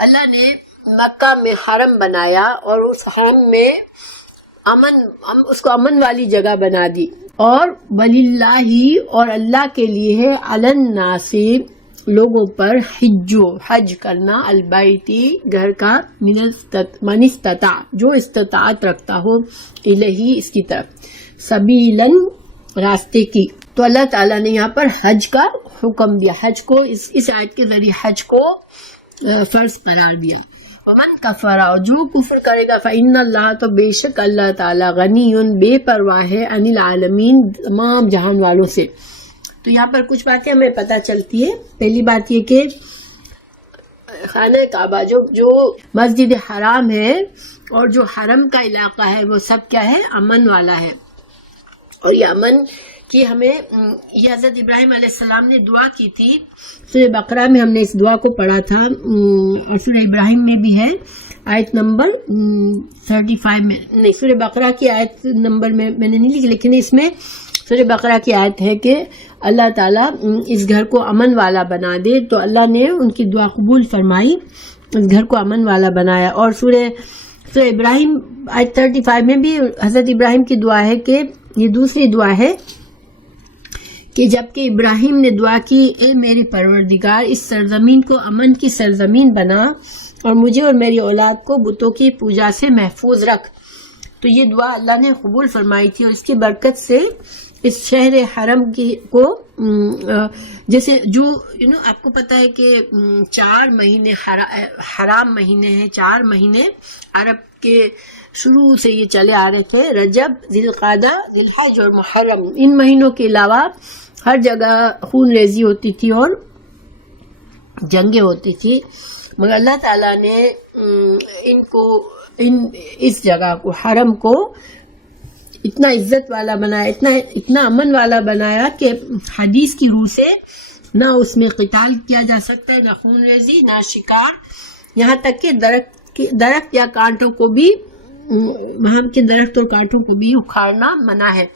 اللہ نے مکہ میں حرم بنایا، اور اس حرم میں اس کو امن والی جگہ بنا دی. اور وللہ، اور اللہ کے لیے ہے، علی الناس، لوگوں پر، حج کرنا، البیتی، گھر کا، من استطاع، جو استطاعت رکھتا ہو، الہی، اس کی طرف، سبیلاً، راستے کی. تو اللہ تعالیٰ نے یہاں پر حج کا حکم دیا، حج کو اس آیت کے ذریعے حج کو فرض قرار دیا. ومن کفر، اور جو کفر کرے گا، فإن اللہ، تو بے شک اللہ تعالیٰ، غنی، بے پرواہ ہے، عن العالمین، تمام جہان والوں سے. تو یہاں پر کچھ باتیں ہمیں پتہ چلتی ہے. پہلی بات یہ کہ خانہ کعبہ جو مسجد حرام ہے اور جو حرم کا علاقہ ہے، وہ سب کیا ہے؟ امن والا ہے. اور یہ امن کی ہمیں یہ حضرت ابراہیم علیہ السلام نے دعا کی تھی. سورہ بقرہ میں ہم نے اس دعا کو پڑھا تھا، اور سورہ ابراہیم میں بھی ہے، آیت نمبر 35 میں، نہیں، سورہ بقرہ کی آیت نمبر میں نے نہیں لکھی، لیکن اس میں سورہ بقرہ کی آیت ہے کہ اللہ تعالیٰ اس گھر کو امن والا بنا دے. تو اللہ نے ان کی دعا قبول فرمائی، اس گھر کو امن والا بنایا. اور سورہ ابراہیم آیت 35 میں بھی حضرت ابراہیم کی دعا ہے کہ یہ دوسری دعا ہے کہ جبکہ ابراہیم نے دعا کی، اے میرے پروردگار، اس سرزمین کو امن کی سرزمین بنا، اور مجھے اور میری اولاد کو بتوں کی پوجا سے محفوظ رکھ. تو یہ دعا اللہ نے قبول فرمائی تھی، اور اس کی برکت سے اس شہر حرم کو جیسے جو آپ کو پتہ ہے کہ 4 مہینے حرام مہینے ہیں، 4 مہینے عرب کے شروع سے یہ چلے آ رہے تھے، رجب، ذی القعدہ، ذی الحج اور محرم. ان مہینوں کے علاوہ ہر جگہ خون ریزی ہوتی تھی اور جنگیں ہوتی تھی، مگر اللہ تعالیٰ نے اس جگہ کو، حرم کو اتنا عزت والا بنایا، اتنا امن والا بنایا کہ حدیث کی روح سے نہ اس میں قتال کیا جا سکتا ہے، نہ خون ریزی، نہ شکار، یہاں تک کہ درخت یا کانٹوں کو بھی، وہاں کے درخت اور کانٹوں کو بھی اکھاڑنا منع ہے.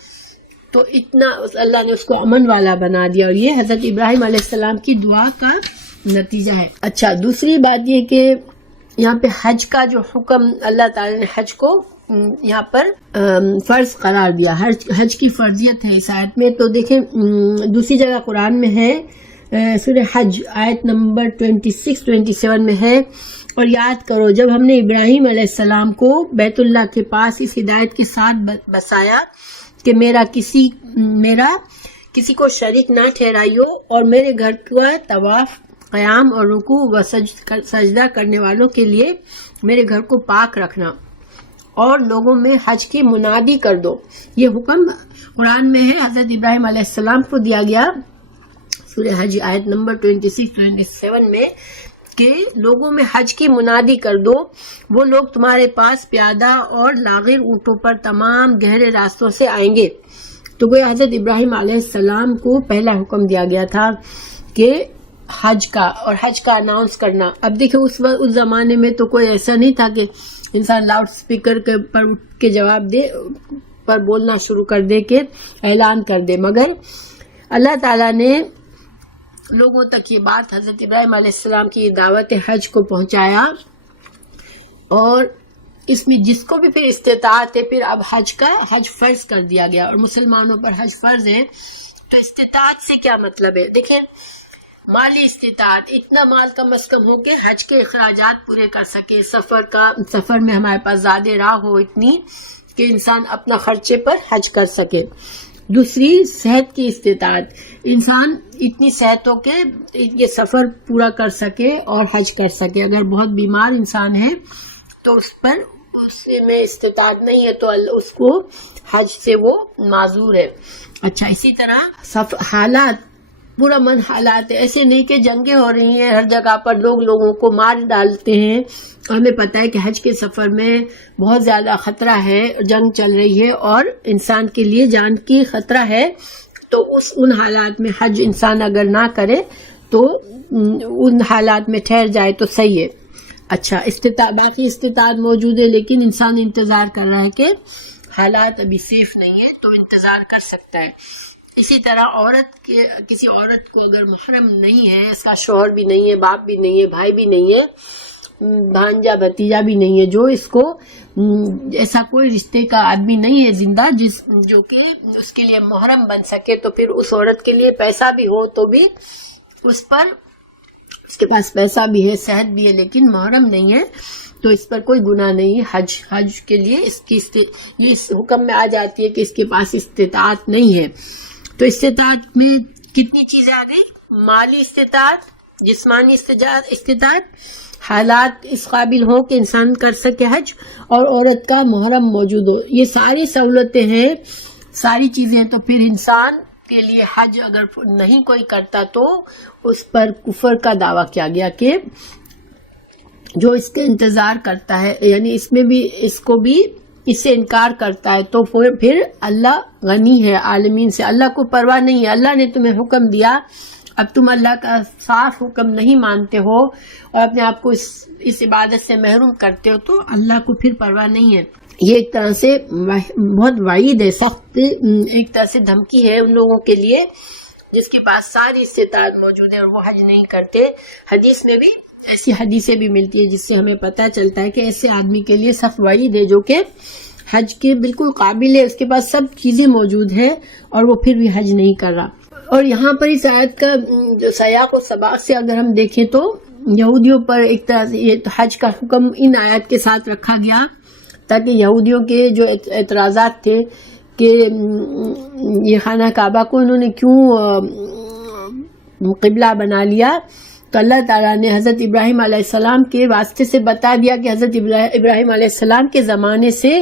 تو اتنا اللہ نے اس کو امن والا بنا دیا، اور یہ حضرت ابراہیم علیہ السلام کی دعا کا نتیجہ ہے. اچھا، دوسری بات یہ کہ یہاں پہ حج کا جو حکم اللہ تعالی نے حج کو یہاں پر فرض قرار دیا، حج کی فرضیت ہے اس آیت میں. تو دیکھیں دوسری جگہ قرآن میں ہے، سورہ حج آیت نمبر 26-27 میں ہے، اور یاد کرو جب ہم نے ابراہیم علیہ السلام کو بیت اللہ کے پاس اس ہدایت کے ساتھ بسایا کہ میرا کسی کو شریک نہ ٹھہرائیو، اور میرے گھر کا طواف، قیام اور رکوع و سجدہ کرنے والوں کے لیے میرے گھر کو پاک رکھنا، اور لوگوں میں حج کی منادی کر دو. یہ حکم قرآن میں ہے، حضرت ابراہیم علیہ السلام کو دیا گیا سورہ حج آیت نمبر 26-27 میں کہ لوگوں میں حج کی منادی کر دو، وہ لوگ تمہارے پاس پیادہ اور لاغر اونٹوں پر تمام گہرے راستوں سے آئیں گے. تو وہ حضرت ابراہیم علیہ السلام کو پہلا حکم دیا گیا تھا کہ حج کا اناؤنس کرنا. اب دیکھیں اس زمانے میں تو کوئی ایسا نہیں تھا کہ انسان لاؤڈ سپیکر پر اٹھ کے جواب دے پر بولنا شروع کر دے کہ اعلان کر دے، مگر اللہ تعالیٰ نے لوگوں تک یہ بات، حضرت ابراہیم علیہ السلام کی دعوت حج کو پہنچایا، اور اس میں جس کو بھی پھر استطاعت ہے، پھر اب حج فرض کر دیا گیا، اور مسلمانوں پر حج فرض ہے. تو استطاعت سے کیا مطلب ہے؟ دیکھیں مالی استطاعت، اتنا مال کم از کم ہو کہ حج کے اخراجات پورے کر سکے، سفر میں ہمارے پاس زیادہ راہ ہو اتنی کہ انسان اپنا خرچے پر حج کر سکے. دوسری صحت کی استطاعت، انسان اتنی صحت ہو کہ یہ سفر پورا کر سکے اور حج کر سکے. اگر بہت بیمار انسان ہے تو اس میں استطاعت نہیں ہے تو اس کو حج سے وہ معذور ہے. اچھا، اسی طرح حالات، پورا من حالات ہے، ایسے نہیں کہ جنگیں ہو رہی ہیں ہر جگہ پر، لوگوں کو مار ڈالتے ہیں. ہمیں پتہ ہے کہ حج کے سفر میں بہت زیادہ خطرہ ہے، جنگ چل رہی ہے اور انسان کے لیے جان کی خطرہ ہے. تو ان حالات میں حج انسان اگر نہ کرے تو ان حالات میں ٹھہر جائے تو صحیح ہے. اچھا، باقی استطاعت موجود ہے لیکن انسان انتظار کر رہا ہے کہ حالات ابھی سیف نہیں ہے تو انتظار کر سکتا ہے. اسی طرح کسی عورت کو اگر محرم نہیں ہے، اس کا شوہر بھی نہیں ہے، باپ بھی نہیں ہے، بھائی بھی نہیں ہے، بھانجا بھتیجا بھی نہیں ہے، جو اس کو ایسا کوئی رشتے کا آدمی نہیں ہے زندہ جو کہ اس کے لیے محرم بن سکے، تو پھر اس عورت کے لیے پیسہ بھی ہو تو بھی اس کے پاس پیسہ بھی ہے، صحت بھی ہے، لیکن محرم نہیں ہے تو اس پر کوئی گناہ نہیں ہے. حج کے لیے یہ اس حکم میں آ جاتی ہے کہ اس کے پاس استطاعت نہیں ہے. تو استطاعت میں کتنی چیزیں آ گئی؟ مالی استطاعت، جسمانی استطاعت، حالات اس قابل ہو کہ انسان کر سکے حج، اور عورت کا محرم موجود ہو. یہ ساری سہولتیں ہیں، ساری چیزیں. تو پھر انسان کے لیے حج اگر نہیں کوئی کرتا تو اس پر کفر کا دعویٰ کیا گیا کہ جو اس کے انتظار کرتا ہے، یعنی اس میں بھی اس سے انکار کرتا ہے تو پھر اللہ غنی ہے عالمین سے، اللہ کو پرواہ نہیں ہے. اللہ نے تمہیں حکم دیا، اب تم اللہ کا صاف حکم نہیں مانتے ہو اور اپنے آپ کو اس عبادت سے محروم کرتے ہو تو اللہ کو پھر پرواہ نہیں ہے. یہ ایک طرح سے بہت وعید ہے، سخت ایک طرح سے دھمکی ہے ان لوگوں کے لیے جس کے پاس ساری استطاعت موجود ہے اور وہ حج نہیں کرتے. حدیث میں بھی ایسی حدیثیں بھی ملتی ہے جس سے ہمیں پتہ چلتا ہے کہ ایسے آدمی کے لیے سخت وعید ہے جو کہ حج کے بالکل قابل ہے، اس کے پاس سب چیزیں موجود ہیں اور وہ پھر بھی حج نہیں کر رہا. اور یہاں پر اس آیت کا جو سیاق و سباق سے اگر ہم دیکھیں تو یہودیوں پر ایک طرح سے یہ حج کا حکم ان آیت کے ساتھ رکھا گیا تاکہ یہودیوں کے جو اعتراضات تھے کہ یہ خانہ کعبہ کو انہوں نے کیوں قبلہ بنا لیا، تو اللہ تعالیٰ نے حضرت ابراہیم علیہ السلام کے واسطے سے بتا دیا کہ حضرت ابراہیم علیہ السلام کے زمانے سے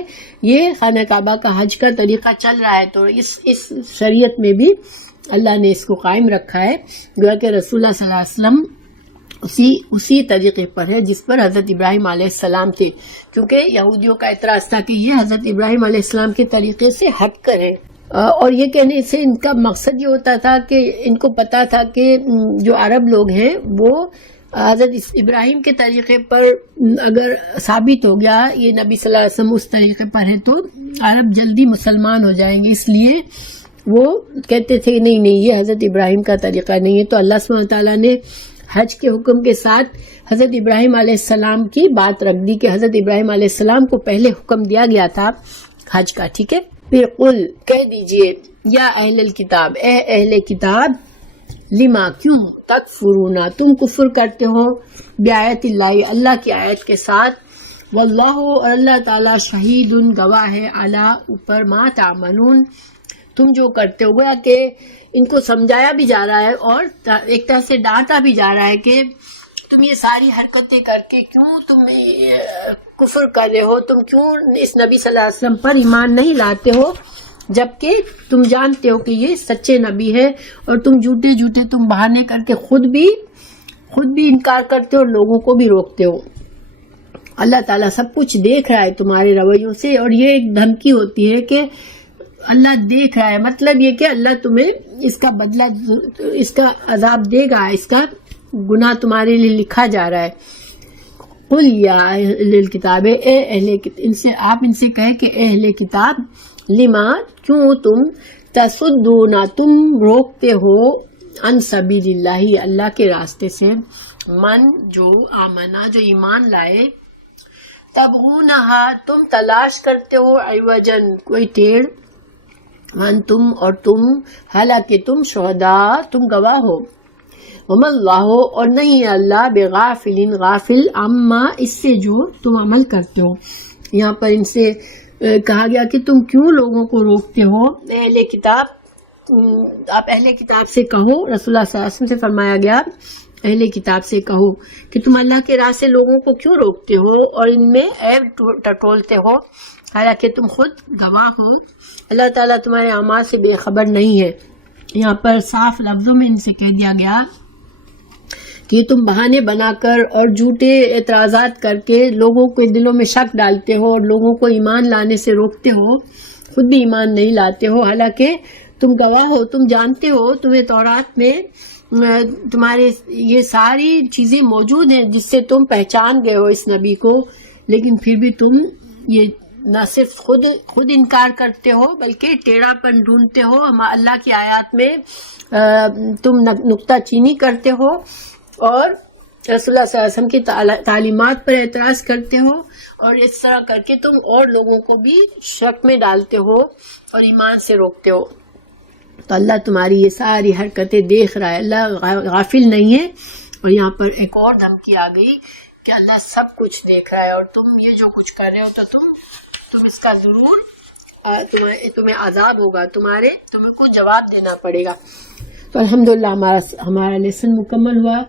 یہ خانہ کعبہ کا حج کا طریقہ چل رہا ہے. تو اس شریعت میں بھی اللہ نے اس کو قائم رکھا ہے، گویا کہ رسول اللہ صلی اللہ علیہ وسلم اسی طریقے پر ہے جس پر حضرت ابراہیم علیہ السلام تھے، کیونکہ یہودیوں کا اعتراض تھا کہ یہ حضرت ابراہیم علیہ السلام کے طریقے سے ہٹ کر ہے. اور یہ کہنے سے ان کا مقصد یہ ہوتا تھا کہ ان کو پتا تھا کہ جو عرب لوگ ہیں وہ حضرت ابراہیم کے طریقے پر اگر ثابت ہو گیا یہ نبی صلی اللہ علیہ وسلم اس طریقے پر ہے تو عرب جلدی مسلمان ہو جائیں گے، اس لیے وہ کہتے تھے نہیں یہ حضرت ابراہیم کا طریقہ نہیں ہے. تو اللہ سبحانہ تعالیٰ نے حج کے حکم کے ساتھ حضرت ابراہیم علیہ السلام کی بات رکھ دی کہ حضرت ابراہیم علیہ السلام کو پہلے حکم دیا گیا تھا حج کا، ٹھیک ہے. پھر قل کہہ دیجئے یا اہل الکتاب، اے اہل کتاب، لما کیوں تکفرون تم کفر کرتے ہو بآیت اللہ اللہ کی آیت کے ساتھ، واللہ اور اللہ تعالی شہید گواہ ہے علی اوپر ما تعملون تم جو کرتے ہو. گویا کہ ان کو سمجھایا بھی جا رہا ہے اور ایک طرح سے ڈانٹا بھی جا رہا ہے کہ تم یہ ساری حرکتیں کر کے کیوں تم کفر کر رہے ہو، تم کیوں اس نبی صلی اللہ علیہ وسلم پر ایمان نہیں لاتے ہو جبکہ تم جانتے ہو کہ یہ سچے نبی ہے، اور تم جھوٹے تم بہانے کر کے خود بھی انکار کرتے ہو اور لوگوں کو بھی روکتے ہو. اللہ تعالیٰ سب کچھ دیکھ رہا ہے تمہارے رویوں سے، اور یہ ایک دھمکی ہوتی ہے کہ اللہ دیکھ رہا ہے، مطلب یہ کہ اللہ تمہیں اس کا بدلہ، اس کا عذاب دے گا، اس کا گناہ تمہارے لیے لکھا جا رہا ہے. قل یا اہل الکتاب، اے اہل آپ ان سے کہے کہ اے اہل کتاب، لما کیوں تم تصدون تم روکتے ہو عن سبیل اللہ اللہ کے راستے سے، من جو آمنا جو ایمان لائے، تبغونہا تم تلاش کرتے ہو عوجن کوئی ٹیڑھ، وانتم اور تم حالانکہ تم شہداء تم گواہ ہو، وما اللہ اور نہیں اللہ بغافل غافل عما اس سے جو تم عمل کرتے ہو. یہاں پر ان سے کہا گیا کہ تم کیوں لوگوں کو روکتے ہو، اہل کتاب آپ اہل کتاب سے کہو، رسول اللہ صلی اللہ علیہ وسلم سے فرمایا گیا اہل کتاب سے کہو کہ تم اللہ کے راہ سے لوگوں کو کیوں روکتے ہو اور ان میں عیب ٹٹولتے ہو، حالانکہ تم خود گواہ ہو اللہ تعالیٰ تمہارے اعمال سے بے خبر نہیں ہے. یہاں پر صاف لفظوں میں ان سے کہہ دیا گیا کہ تم بہانے بنا کر اور جھوٹے اعتراضات کر کے لوگوں کے دلوں میں شک ڈالتے ہو اور لوگوں کو ایمان لانے سے روکتے ہو، خود بھی ایمان نہیں لاتے ہو، حالانکہ تم گواہ ہو، تم جانتے ہو، تمہیں تورات میں تمہارے یہ ساری چیزیں موجود ہیں جس سے تم پہچان گئے ہو اس نبی کو، لیکن پھر بھی تم یہ نہ صرف خود انکار کرتے ہو بلکہ ٹیڑھا پن ڈھونڈتے ہو، اللہ کی آیات میں تم نکتہ چینی کرتے ہو اور رسول اللہ صلی اللہ علیہ وسلم کی تعلیمات پر اعتراض کرتے ہو، اور اس طرح کر کے تم اور لوگوں کو بھی شک میں ڈالتے ہو اور ایمان سے روکتے ہو. تو اللہ تمہاری یہ ساری حرکتیں دیکھ رہا ہے، اللہ غافل نہیں ہے. اور یہاں پر ایک اور دھمکی آ گئی کہ اللہ سب کچھ دیکھ رہا ہے اور تم یہ جو کچھ کر رہے ہو تو تم اس کا ضرور تمہیں عذاب ہوگا، تمہیں کو جواب دینا پڑے گا. تو الحمدللہ ہمارا لیسن مکمل ہوا.